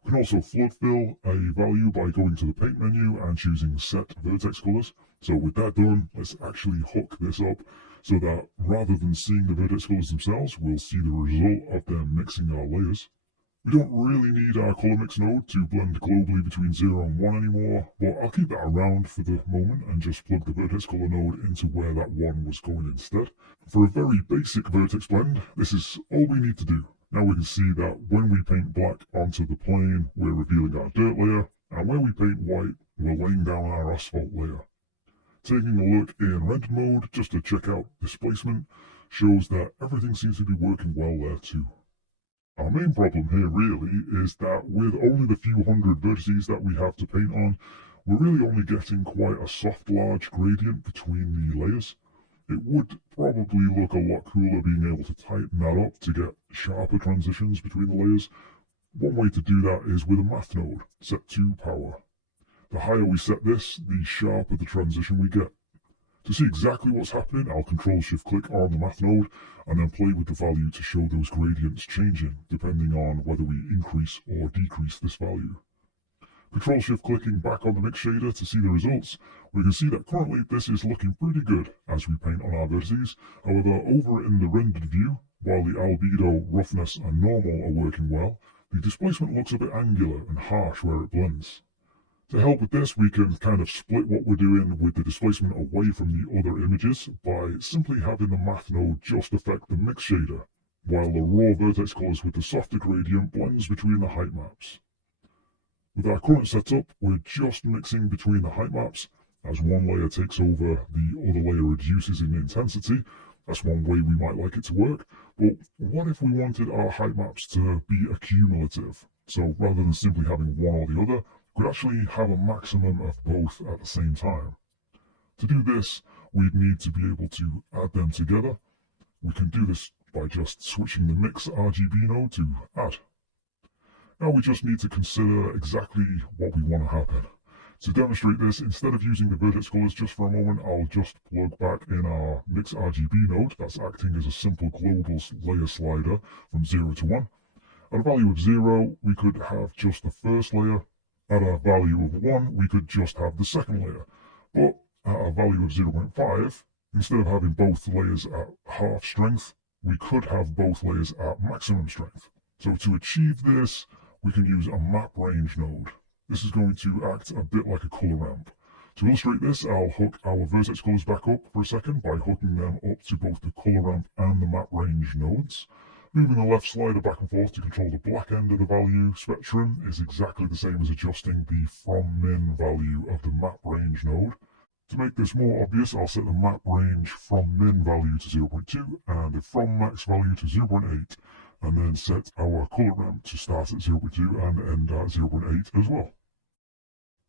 We can also flood fill a value by going to the paint menu and choosing set vertex colors. So with that done, let's actually hook this up so that rather than seeing the vertex colors themselves, we'll see the result of them mixing our layers. We don't really need our color mix node to blend globally between 0 and 1 anymore, but I'll keep that around for the moment and just plug the vertex color node into where that 1 was going instead. For a very basic vertex blend, this is all we need to do. Now we can see that when we paint black onto the plane, we're revealing our dirt layer, and when we paint white, we're laying down our asphalt layer. Taking a look in render mode, just to check out displacement, shows that everything seems to be working well there too. Our main problem here really is that with only the few hundred vertices that we have to paint on, we're really only getting quite a soft large gradient between the layers. It would probably look a lot cooler being able to tighten that up to get sharper transitions between the layers. One way to do that is with a math node, set to power. The higher we set this, the sharper the transition we get. To see exactly what's happening, I'll Control-Shift-Click on the math node and then play with the value to show those gradients changing, depending on whether we increase or decrease this value. Control-Shift-Clicking back on the mix shader to see the results, we can see that currently this is looking pretty good as we paint on our vertices. However, over in the rendered view, while the albedo, roughness and normal are working well, the displacement looks a bit angular and harsh where it blends. To help with this, we can kind of split what we're doing with the displacement away from the other images by simply having the math node just affect the mix shader, while the raw vertex colors with the softer gradient blends between the height maps. With our current setup, we're just mixing between the height maps. As one layer takes over, the other layer reduces in intensity. That's one way we might like it to work. But what if we wanted our height maps to be accumulative? So rather than simply having one or the other, we actually have a maximum of both at the same time. To do this, we'd need to be able to add them together. We can do this by just switching the Mix RGB node to Add. Now we just need to consider exactly what we want to happen. To demonstrate this, instead of using the vertex colors just for a moment, I'll just plug back in our Mix RGB node that's acting as a simple global layer slider from 0 to 1. At a value of 0, we could have just the first layer. At a value of 1, we could just have the second layer. But at a value of 0.5, instead of having both layers at half strength, we could have both layers at maximum strength. So to achieve this, we can use a map range node. This is going to act a bit like a color ramp. To illustrate this, I'll hook our vertex colors back up for a second by hooking them up to both the color ramp and the map range nodes. Moving the left slider back and forth to control the black end of the value spectrum is exactly the same as adjusting the from min value of the map range node. To make this more obvious, I'll set the map range from min value to 0.2 and the from max value to 0.8, and then set our color ramp to start at 0.2 and end at 0.8 as well.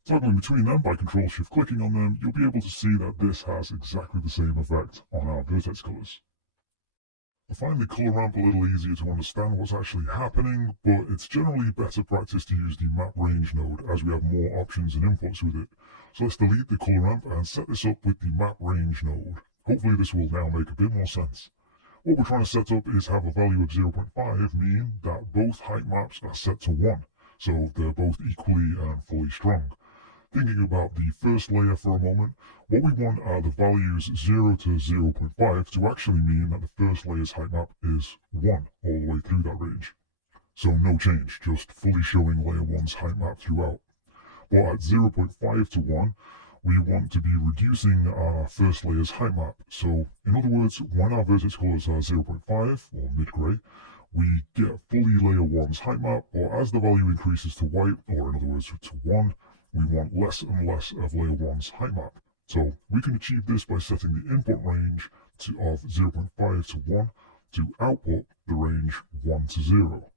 Toggling between them by Control-Shift-Clicking on them, you'll be able to see that this has exactly the same effect on our vertex colors. I find the color ramp a little easier to understand what's actually happening, but it's generally better practice to use the map range node as we have more options and inputs with it. So let's delete the color ramp and set this up with the map range node. Hopefully this will now make a bit more sense. What we're trying to set up is have a value of 0.5 mean that both height maps are set to 1, so they're both equally and fully strong. Thinking about the first layer for a moment, what we want are the values 0 to 0.5 to actually mean that the first layer's height map is 1 all the way through that range. So no change, just fully showing layer 1's height map throughout. But at 0.5 to 1, we want to be reducing our first layer's height map. So in other words, when our vertex colors are 0.5 or mid-gray, we get fully layer 1's height map, or as the value increases to white, or in other words to 1, we want less and less of layer 1's height map. So we can achieve this by setting the input range of 0.5 to 1 to output the range 1 to 0.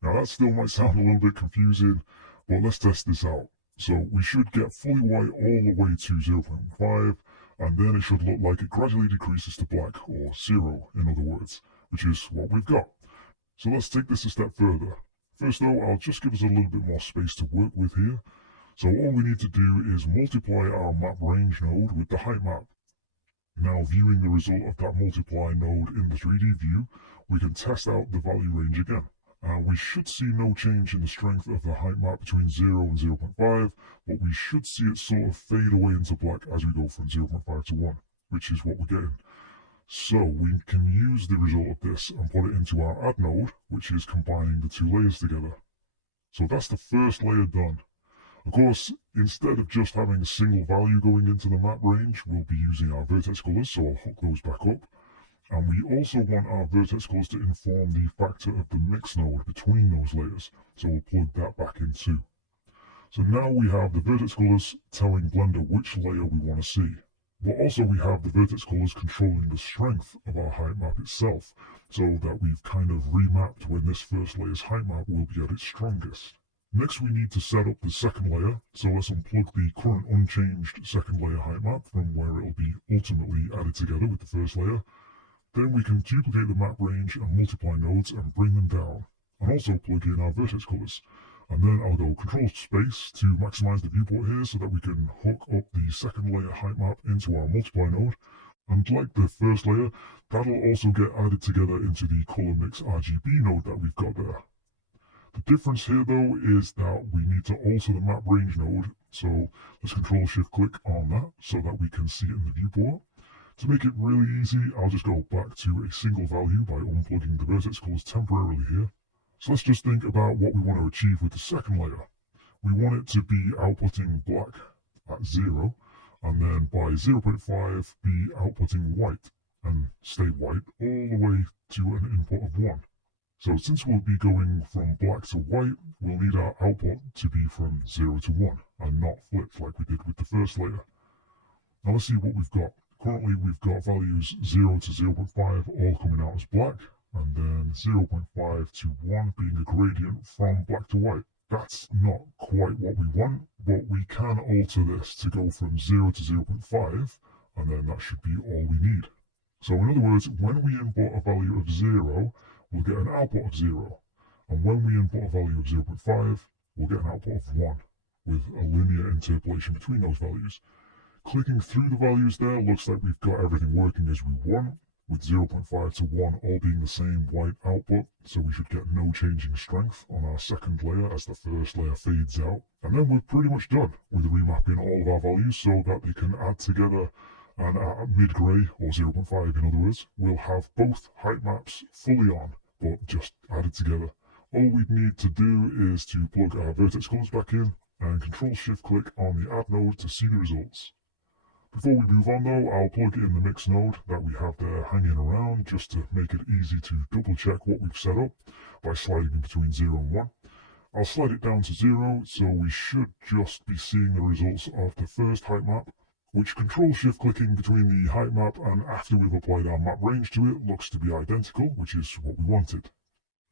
Now that still might sound a little bit confusing, but let's test this out. So we should get fully white all the way to 0.5, and then it should look like it gradually decreases to black, or 0 in other words, which is what we've got. So let's take this a step further. First though, I'll just give us a little bit more space to work with here. So all we need to do is multiply our map range node with the height map. Now viewing the result of that multiply node in the 3D view, we can test out the value range again. We should see no change in the strength of the height map between 0 and 0.5, but we should see it sort of fade away into black as we go from 0.5 to 1, which is what we're getting. So we can use the result of this and put it into our add node, which is combining the two layers together. So that's the first layer done. Of course, instead of just having a single value going into the map range, we'll be using our vertex colors, so I'll hook those back up. And we also want our vertex colors to inform the factor of the mix node between those layers. So we'll plug that back in too. So now we have the vertex colors telling Blender which layer we want to see. But also we have the vertex colors controlling the strength of our height map itself, so that we've kind of remapped when this first layer's height map will be at its strongest. Next we need to set up the second layer, so let's unplug the current unchanged second layer height map from where it'll be ultimately added together with the first layer. Then we can duplicate the map range and multiply nodes and bring them down, and also plug in our vertex colors. And then I'll go Control Space to maximize the viewport here so that we can hook up the second layer height map into our multiply node. And like the first layer, that'll also get added together into the color mix RGB node that we've got there. The difference here though is that we need to alter the map range node, so let's Control Shift click on that so that we can see it in the viewport. To make it really easy, I'll just go back to a single value by unplugging the vertex colors temporarily here. So let's just think about what we want to achieve with the second layer. We want it to be outputting black at 0, and then by 0.5 be outputting white, and stay white all the way to an input of 1. So since we'll be going from black to white, we'll need our output to be from 0 to 1, and not flipped like we did with the first layer. Now let's see what we've got. Currently we've got values 0 to 0.5 all coming out as black, and then 0.5 to 1 being a gradient from black to white. That's not quite what we want, but we can alter this to go from 0 to 0.5, and then that should be all we need. So in other words, when we input a value of 0, we'll get an output of 0, and when we input a value of 0.5, we'll get an output of 1, with a linear interpolation between those values. Clicking through the values there looks like we've got everything working as we want, with 0.5 to 1 all being the same white output, so we should get no changing strength on our second layer as the first layer fades out. And then we're pretty much done with remapping all of our values so that they can add together, and at mid-gray, or 0.5 in other words, we'll have both height maps fully on, but just added together. All we'd need to do is to plug our vertex colors back in, and Control-Shift-click on the Add node to see the results. Before we move on though, I'll plug in the mix node that we have there hanging around just to make it easy to double check what we've set up by sliding in between 0 and 1. I'll slide it down to 0, so we should just be seeing the results of the first height map, which Control-Shift-clicking between the height map and after we've applied our map range to it looks to be identical, which is what we wanted.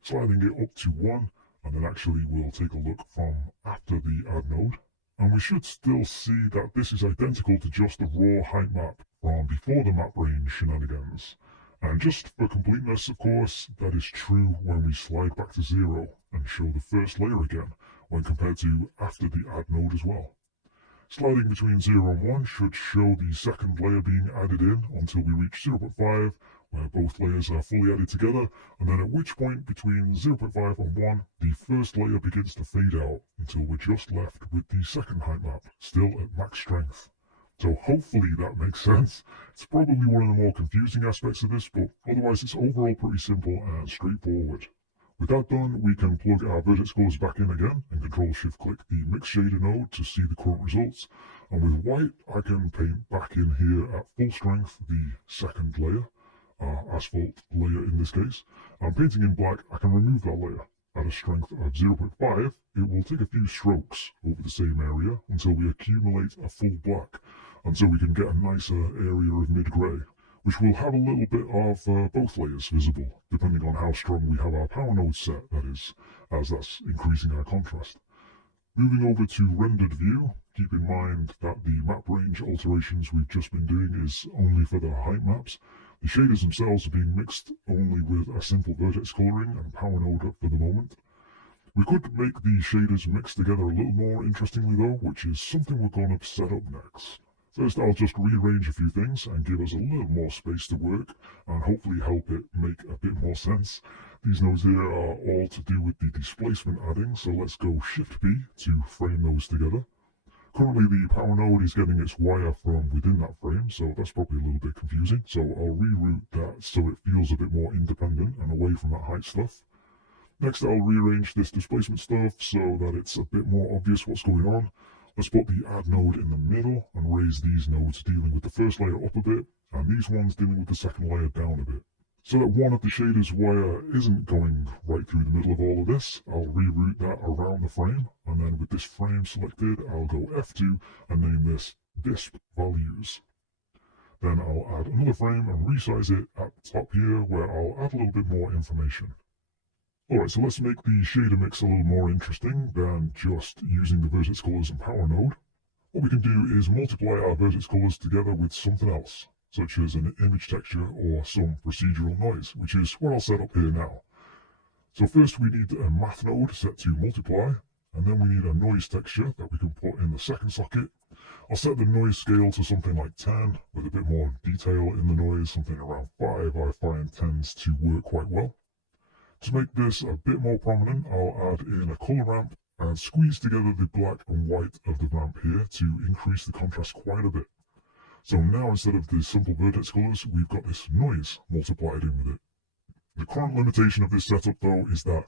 Sliding it up to 1, and then actually we'll take a look from after the Add node. And we should still see that this is identical to just the raw height map from before the map range shenanigans. And just for completeness, of course, that is true when we slide back to 0 and show the first layer again, when compared to after the Add node as well. Sliding between 0 and 1 should show the second layer being added in until we reach 0.5, where both layers are fully added together, and then at which point between 0.5 and 1, the first layer begins to fade out until we're just left with the second height map, still at max strength. So hopefully that makes sense. It's probably one of the more confusing aspects of this, but otherwise it's overall pretty simple and straightforward. With that done, we can plug our vertex colors back in again and Control-Shift-click the Mix Shader node to see the current results. And with white, I can paint back in here at full strength the second layer, asphalt layer in this case. And painting in black, I can remove that layer. At a strength of 0.5, it will take a few strokes over the same area until we accumulate a full black, and so we can get a nicer area of mid-grey, which will have a little bit of both layers visible, depending on how strong we have our power node set, that is, as that's increasing our contrast. Moving over to rendered view, keep in mind that the map range alterations we've just been doing is only for the height maps. The shaders themselves are being mixed only with a simple vertex coloring and power node up for the moment. We could make the shaders mixed together a little more interestingly though, which is something we're going to set up next. First, I'll just rearrange a few things and give us a little more space to work and hopefully help it make a bit more sense. These nodes here are all to do with the displacement adding, so let's go Shift-B to frame those together. Currently the power node is getting its wire from within that frame, so that's probably a little bit confusing. So I'll reroute that so it feels a bit more independent and away from that height stuff. Next, I'll rearrange this displacement stuff so that it's a bit more obvious what's going on. Let's put the Add node in the middle and raise these nodes dealing with the first layer up a bit, and these ones dealing with the second layer down a bit. So that one of the shaders wire isn't going right through the middle of all of this, I'll reroute that around the frame, and then with this frame selected, I'll go F2 and name this disp values. Then I'll add another frame and resize it at the top here, where I'll add a little bit more information. Alright, so let's make the shader mix a little more interesting than just using the vertex colors and power node. What we can do is multiply our vertex colors together with something else, such as an image texture or some procedural noise, which is what I'll set up here now. So first we need a math node set to multiply, and then we need a noise texture that we can put in the second socket. I'll set the noise scale to something like 10, with a bit more detail in the noise, something around 5 I find tends to work quite well. To make this a bit more prominent, I'll add in a color ramp and squeeze together the black and white of the ramp here to increase the contrast quite a bit. So now instead of the simple vertex colors, we've got this noise multiplied in with it. The current limitation of this setup though is that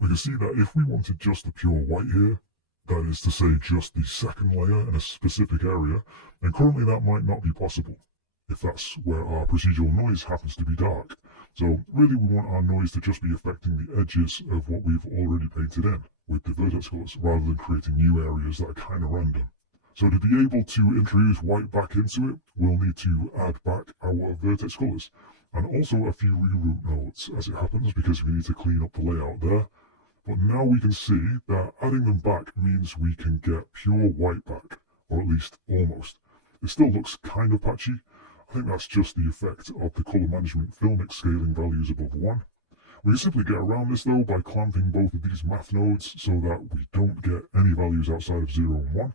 we can see that if we wanted just the pure white here, that is to say just the second layer in a specific area, then currently that might not be possible, if that's where our procedural noise happens to be dark. So really we want our noise to just be affecting the edges of what we've already painted in with the vertex colors, rather than creating new areas that are kind of random. So to be able to introduce white back into it, we'll need to add back our vertex colors, and also a few reroute nodes as it happens, because we need to clean up the layout there. But now we can see that adding them back means we can get pure white back, or at least almost. It still looks kind of patchy. I think that's just the effect of the color management filmic scaling values above 1. We can simply get around this though by clamping both of these math nodes so that we don't get any values outside of 0 and 1.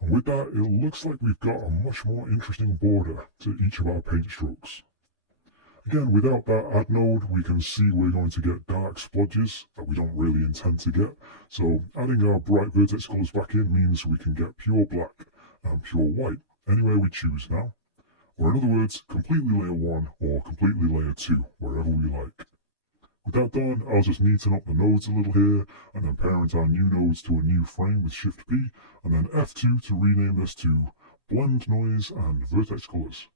And with that, it looks like we've got a much more interesting border to each of our paint strokes. Again, without that add node, we can see we're going to get dark splodges that we don't really intend to get. So adding our bright vertex colors back in means we can get pure black and pure white anywhere we choose now. Or in other words, completely layer 1 or completely layer 2, wherever we like. With that done, I'll just neaten up the nodes a little here, and then parent our new nodes to a new frame with Shift P, and then F2 to rename this to Blend Noise and Vertex Colors.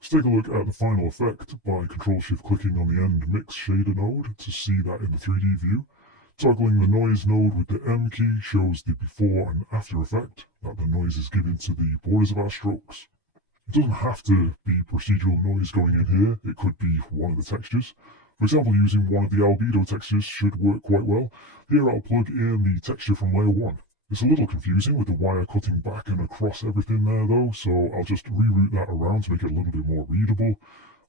Let's take a look at the final effect by Control-Shift-clicking on the End Mix Shader node to see that in the 3D view. Toggling the Noise node with the M key shows the before and after effect that the noise is given to the borders of our strokes. It doesn't have to be procedural noise going in here, it could be one of the textures. For example, using one of the albedo textures should work quite well. Here I'll plug in the texture from layer 1. It's a little confusing with the wire cutting back and across everything there though, so I'll just reroute that around to make it a little bit more readable.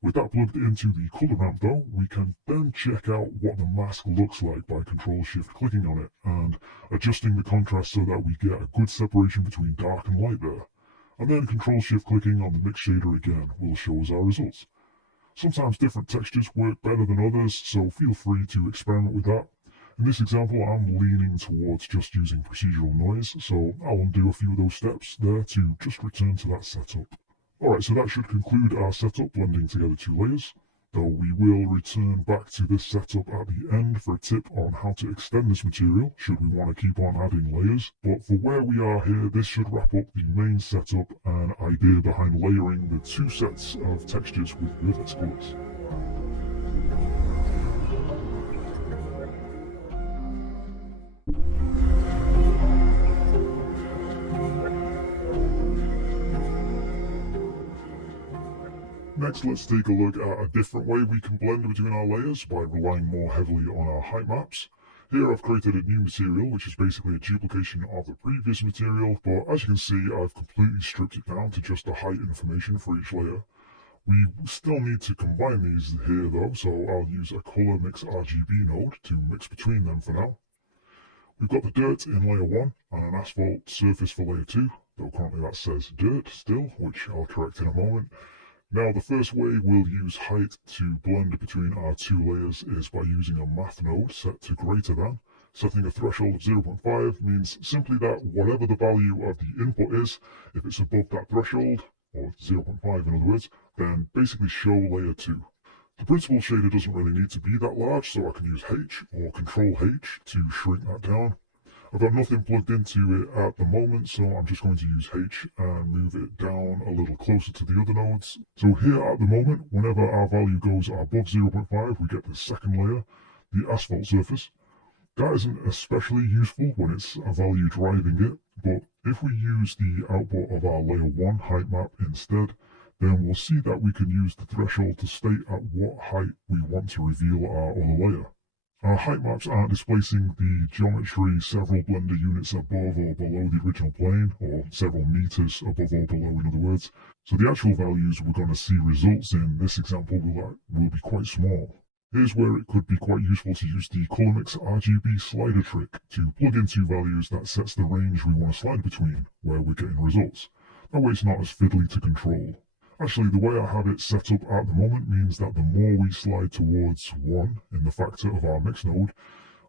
With that plugged into the color ramp though, we can then check out what the mask looks like by Control-Shift-clicking on it and adjusting the contrast so that we get a good separation between dark and light there. And then Control-Shift-clicking on the mix shader again will show us our results. Sometimes different textures work better than others, so feel free to experiment with that. In this example, I'm leaning towards just using procedural noise, so I'll undo a few of those steps there to just return to that setup. Alright, so that should conclude our setup blending together 2 layers, though we will return back to this setup at the end for a tip on how to extend this material, should we want to keep on adding layers. But for where we are here, this should wrap up the main setup and idea behind layering the 2 sets of textures with vertex colors. Next, let's take a look at a different way we can blend between our layers by relying more heavily on our height maps. Here I've created a new material, which is basically a duplication of the previous material, but as you can see, I've completely stripped it down to just the height information for each layer. We still need to combine these here though, so I'll use a color mix RGB node to mix between them for now. We've got the dirt in layer 1 and an asphalt surface for layer 2, though currently that says dirt still, which I'll correct in a moment. Now the first way we'll use height to blend between our 2 layers is by using a math node set to greater than. Setting a threshold of 0.5 means simply that whatever the value of the input is, if it's above that threshold, or 0.5 in other words, then basically show layer 2. The principal shader doesn't really need to be that large, so I can use H or Control H to shrink that down. I've got nothing plugged into it at the moment, so I'm just going to use H and move it down a little closer to the other nodes. So here at the moment, whenever our value goes above 0.5, we get the second layer, the asphalt surface. That isn't especially useful when it's a value driving it, but if we use the output of our layer 1 height map instead, then we'll see that we can use the threshold to state at what height we want to reveal our other layer. Our height maps aren't displacing the geometry several Blender units above or below the original plane, or several meters above or below in other words, so the actual values we're going to see results in this example will be quite small. Here's where it could be quite useful to use the Color Mix RGB slider trick to plug in two values that sets the range we want to slide between where we're getting results. That way it's not as fiddly to control. Actually, the way I have it set up at the moment means that the more we slide towards 1 in the factor of our mix node,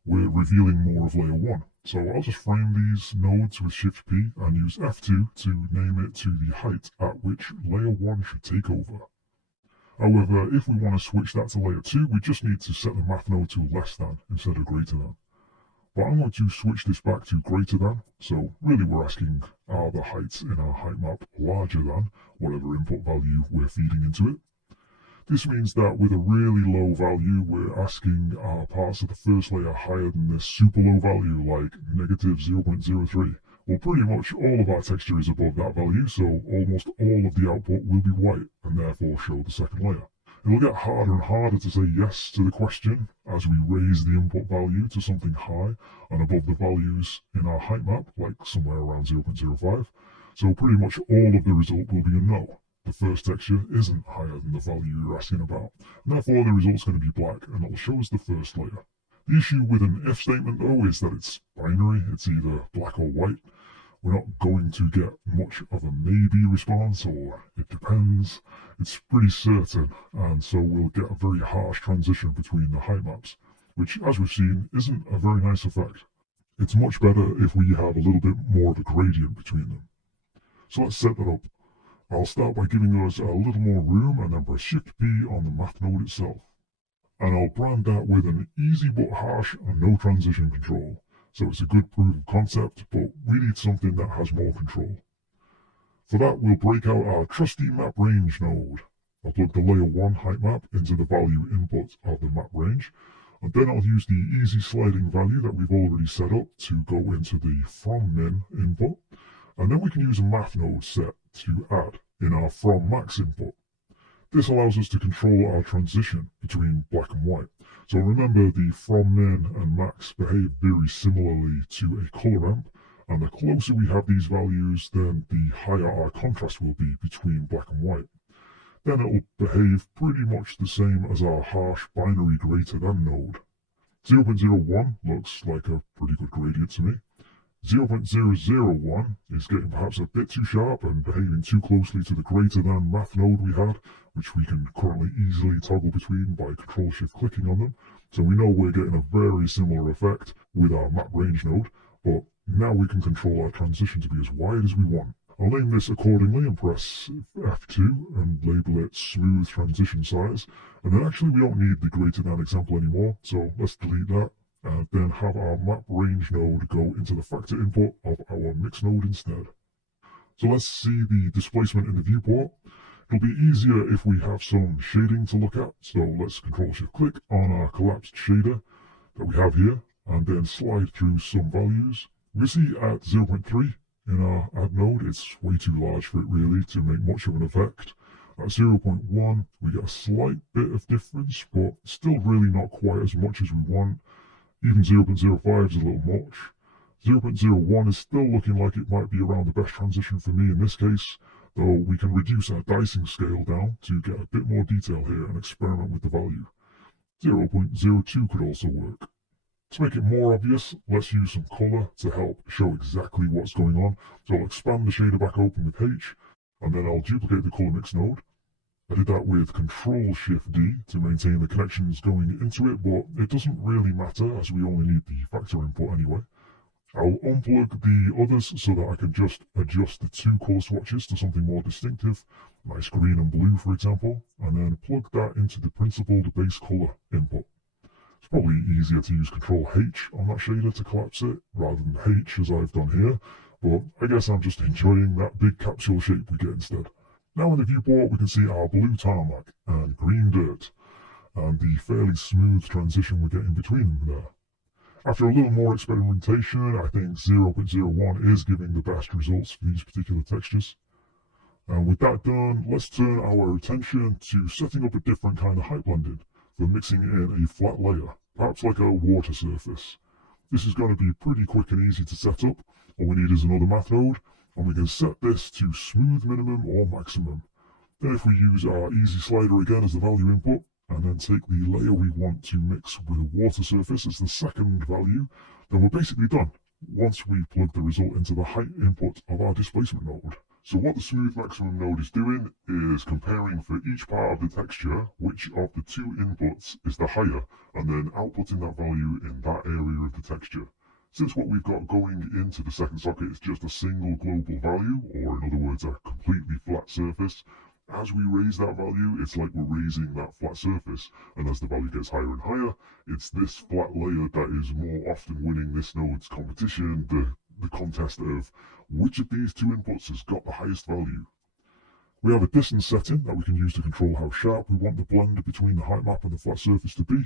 we're revealing more of layer 1. So I'll just frame these nodes with Shift P and use F2 to name it to the height at which layer 1 should take over. However, if we want to switch that to layer 2, we just need to set the math node to less than instead of greater than. But I'm going to switch this back to greater than, so really we're asking are the heights in our height map larger than whatever input value we're feeding into it. This means that with a really low value, we're asking our parts of the first layer higher than this super low value like negative 0.03. Well, pretty much all of our texture is above that value, so almost all of the output will be white and therefore show the second layer. It'll get harder and harder to say yes to the question as we raise the input value to something high and above the values in our height map, like somewhere around 0.05. So pretty much all of the result will be a no. The first texture isn't higher than the value you're asking about, and therefore the result's going to be black, and it'll show us the first layer. The issue with an if statement, though, is that it's binary. It's either black or white. We're not going to get much of a maybe response, or it depends. It's pretty certain, and so we'll get a very harsh transition between the height maps, which, as we've seen, isn't a very nice effect. It's much better if we have a little bit more of a gradient between them. So let's set that up. I'll start by giving us a little more room and then press Shift P on the math node itself. And I'll brand that with an easy but harsh and no transition control. So it's a good proof of concept, but we need something that has more control. For that, we'll break out our trusty map range node. I'll plug the layer 1 height map into the value input of the map range, and then I'll use the easy sliding value that we've already set up to go into the from min input, and then we can use a math node set to add in our from max input. This allows us to control our transition between black and white. So remember, the from min and max behave very similarly to a color ramp, and the closer we have these values, then the higher our contrast will be between black and white. Then it will behave pretty much the same as our harsh binary greater than node. 0.01 looks like a pretty good gradient to me. 0.001 is getting perhaps a bit too sharp and behaving too closely to the greater than math node we had, which we can currently easily toggle between by Control-Shift clicking on them. So we know we're getting a very similar effect with our map range node, but now we can control our transition to be as wide as we want. I'll name this accordingly and press F2 and label it smooth transition size. And then actually we don't need the greater than example anymore, so let's delete that. And then have our map range node go into the factor input of our mix node instead. So let's see the displacement in the viewport. It'll be easier if we have some shading to look at, so let's Control-Shift click on our collapsed shader that we have here, and then slide through some values. We see at 0.3 in our add node, it's way too large for it really to make much of an effect. At 0.1, we get a slight bit of difference, but still really not quite as much as we want. Even 0.05 is a little much. 0.01 is still looking like it might be around the best transition for me in this case, though we can reduce our dicing scale down to get a bit more detail here and experiment with the value. 0.02 could also work. To make it more obvious, let's use some color to help show exactly what's going on. So I'll expand the shader back open with H, and then I'll duplicate the color mix node. I did that with Control-Shift-D to maintain the connections going into it, but it doesn't really matter as we only need the factor input anyway. I'll unplug the others so that I can just adjust the two color swatches to something more distinctive, nice green and blue for example, and then plug that into the principled base color input. It's probably easier to use Control H on that shader to collapse it, rather than H as I've done here, but I guess I'm just enjoying that big capsule shape we get instead. Now in the viewport we can see our blue tarmac and green dirt, and the fairly smooth transition we get in between them there. After a little more experimentation, I think 0.01 is giving the best results for these particular textures. And with that done, let's turn our attention to setting up a different kind of height blending for mixing in a flat layer, perhaps like a water surface. This is going to be pretty quick and easy to set up. All we need is another math node, and we can set this to smooth minimum or maximum. Then if we use our easy slider again as the value input, and then take the layer we want to mix with a water surface as the second value, then we're basically done once we plug the result into the height input of our displacement node. So what the smooth maximum node is doing is comparing for each part of the texture which of the two inputs is the higher, and then outputting that value in that area of the texture. Since what we've got going into the second socket is just a single global value, or in other words a completely flat surface, as we raise that value, it's like we're raising that flat surface, and as the value gets higher and higher, it's this flat layer that is more often winning this node's competition, the contest of which of these two inputs has got the highest value. We have a distance setting that we can use to control how sharp we want the blend between the height map and the flat surface to be.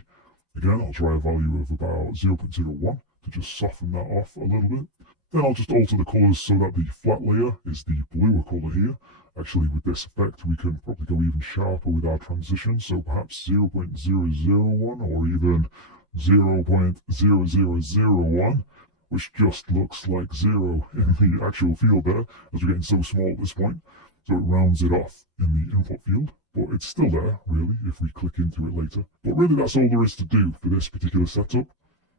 Again, I'll try a value of about 0.01 to just soften that off a little bit. Then I'll just alter the colours so that the flat layer is the bluer colour here. Actually, with this effect, we can probably go even sharper with our transition, so perhaps 0.001 or even 0.0001, which just looks like 0 in the actual field there, as we're getting so small at this point. So it rounds it off in the input field, but it's still there, really, if we click into it later. But really, that's all there is to do for this particular setup.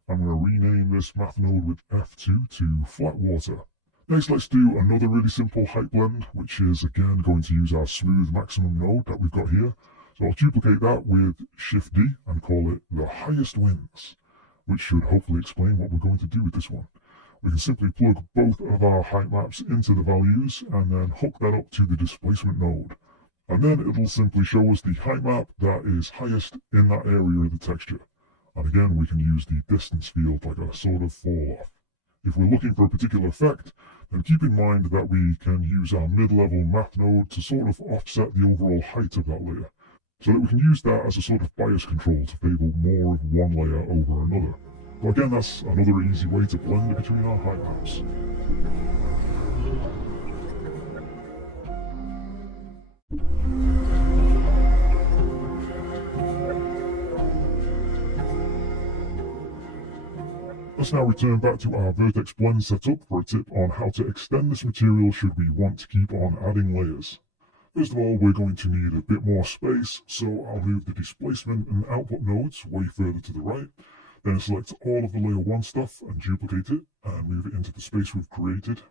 I'm going to rename this math node with F2 to flat water. Next, let's do another really simple height blend, which is again going to use our smooth maximum node that we've got here. So I'll duplicate that with Shift D and call it the highest winds, which should hopefully explain what we're going to do with this one. We can simply plug both of our height maps into the values and then hook that up to the displacement node. And then it'll simply show us the height map that is highest in that area of the texture. And again, we can use the distance field like a sort of fall off. If we're looking for a particular effect, then keep in mind that we can use our mid-level math node to sort of offset the overall height of that layer, so that we can use that as a sort of bias control to favour more of one layer over another. But again, that's another easy way to blend between our height maps. Let's now return back to our vertex blend setup for a tip on how to extend this material should we want to keep on adding layers. First of all, we're going to need a bit more space, so I'll move the displacement and output nodes way further to the right, then select all of the layer 1 stuff and duplicate it and move it into the space we've created.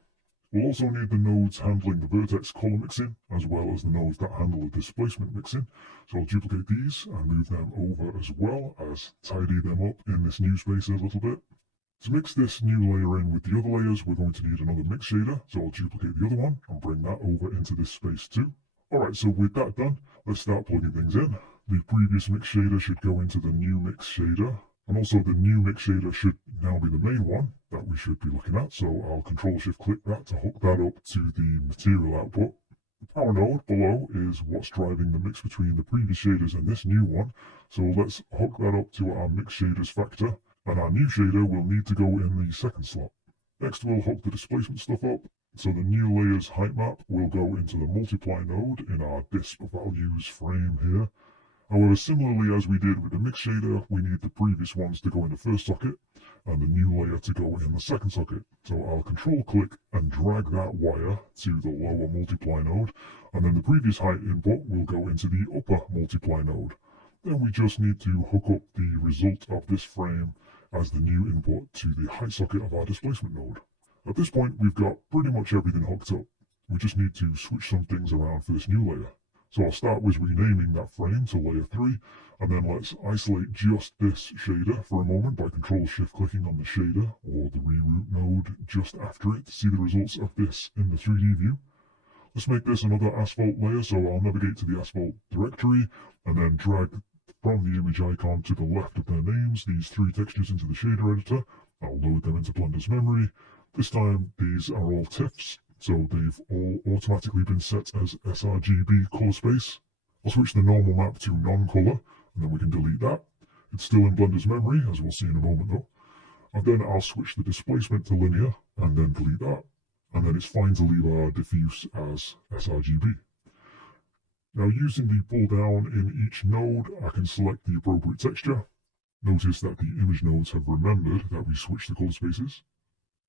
We'll also need the nodes handling the vertex color mixing, as well as the nodes that handle the displacement mixing, so I'll duplicate these and move them over as well as tidy them up in this new space a little bit. To mix this new layer in with the other layers, we're going to need another mix shader, so I'll duplicate the other one and bring that over into this space too. Alright, so with that done, let's start plugging things in. The previous mix shader should go into the new mix shader, and also the new mix shader should now be the main one that we should be looking at, so I'll Control-Shift-Click that to hook that up to the material output. The power node below is what's driving the mix between the previous shaders and this new one, so let's hook that up to our mix shaders factor. And our new shader will need to go in the second slot. Next we'll hook the displacement stuff up, so the new layer's height map will go into the multiply node in our disp values frame here. However, similarly as we did with the mix shader, we need the previous ones to go in the first socket, and the new layer to go in the second socket. So I'll Control-Click and drag that wire to the lower multiply node, and then the previous height input will go into the upper multiply node. Then we just need to hook up the result of this frame as the new input to the height socket of our displacement node. At this point, we've got pretty much everything hooked up. We just need to switch some things around for this new layer. So I'll start with renaming that frame to layer 3, and then let's isolate just this shader for a moment by Control-Shift-Clicking on the shader or the reroute node just after it to see the results of this in the 3D view. Let's make this another asphalt layer, so I'll navigate to the asphalt directory and then drag from the image icon to the left of their names, these three textures into the shader editor. I'll load them into Blender's memory. This time, these are all TIFFs, so they've all automatically been set as sRGB color space. I'll switch the normal map to non-color, and then we can delete that. It's still in Blender's memory, as we'll see in a moment though. And then I'll switch the displacement to linear, and then delete that. And then it's fine to leave our diffuse as sRGB. Now, using the pull down in each node, I can select the appropriate texture. Notice that the image nodes have remembered that we switched the color spaces.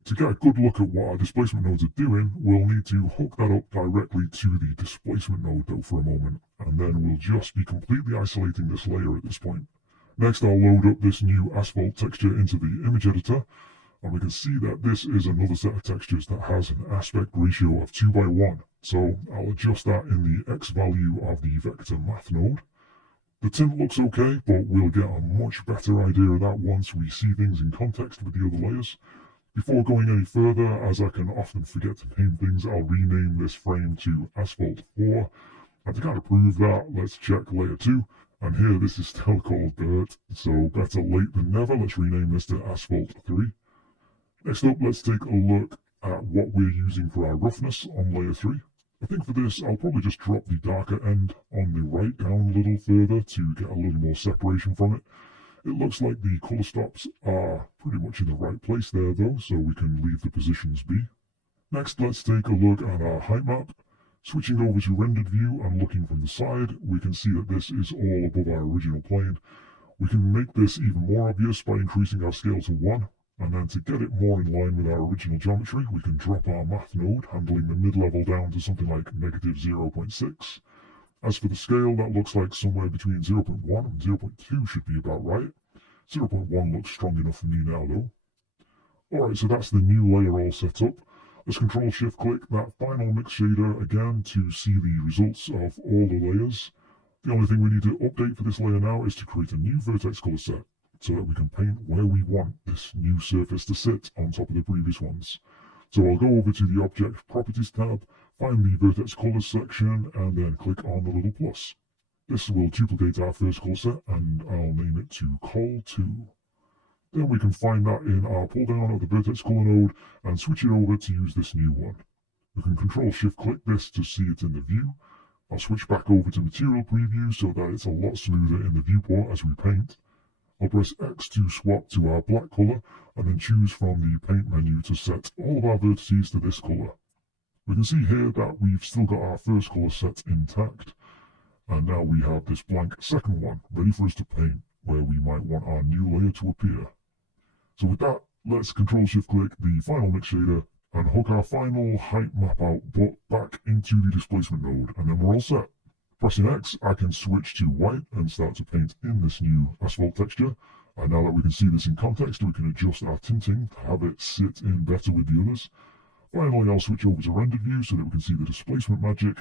To get a good look at what our displacement nodes are doing, we'll need to hook that up directly to the displacement node though for a moment, and then we'll just be completely isolating this layer at this point. Next, I'll load up this new asphalt texture into the image editor, and we can see that this is another set of textures that has an aspect ratio of 2:1. So I'll adjust that in the X value of the vector math node. The tint looks okay, but we'll get a much better idea of that once we see things in context with the other layers. Before going any further, as I can often forget to name things, I'll rename this frame to Asphalt 4. And to kind of prove that, let's check layer 2. And here this is still called Dirt, so better late than never. Let's rename this to Asphalt 3. Next up, let's take a look at what we're using for our roughness on layer 3. I think for this, I'll probably just drop the darker end on the right down a little further to get a little more separation from it. It looks like the color stops are pretty much in the right place there though, so we can leave the positions be. Next, let's take a look at our height map. Switching over to rendered view and looking from the side, we can see that this is all above our original plane. We can make this even more obvious by increasing our scale to 1, and then to get it more in line with our original geometry, we can drop our math node, handling the mid-level down to something like -0.6. As for the scale, that looks like somewhere between 0.1 and 0.2 should be about right. 0.1 looks strong enough for me now though. Alright, so that's the new layer all set up. Let's Control-Shift-Click that final mix shader again to see the results of all the layers. The only thing we need to update for this layer now is to create a new vertex color set, so that we can paint where we want this new surface to sit on top of the previous ones. So I'll go over to the Object Properties tab, find the Vertex Colors section, and then click on the little plus. This will duplicate our first color set, and I'll name it to Col2. Then we can find that in our pull down of the Vertex Color node, and switch it over to use this new one. We can Control-Shift-Click this to see it in the view. I'll switch back over to Material Preview so that it's a lot smoother in the viewport as we paint. I'll press X to swap to our black color, and then choose from the paint menu to set all of our vertices to this color. We can see here that we've still got our first color set intact, and now we have this blank second one ready for us to paint where we might want our new layer to appear. So with that, let's Control-Shift-Click the final mix shader and hook our final height map output back into the displacement node, and then we're all set. Pressing X, I can switch to white and start to paint in this new asphalt texture. And now that we can see this in context, we can adjust our tinting to have it sit in better with the others. Finally, I'll switch over to rendered view so that we can see the displacement magic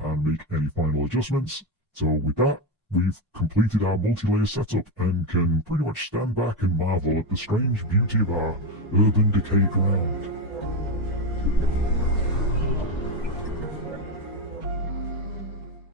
and make any final adjustments. So with that, we've completed our multi-layer setup and can pretty much stand back and marvel at the strange beauty of our urban decay ground.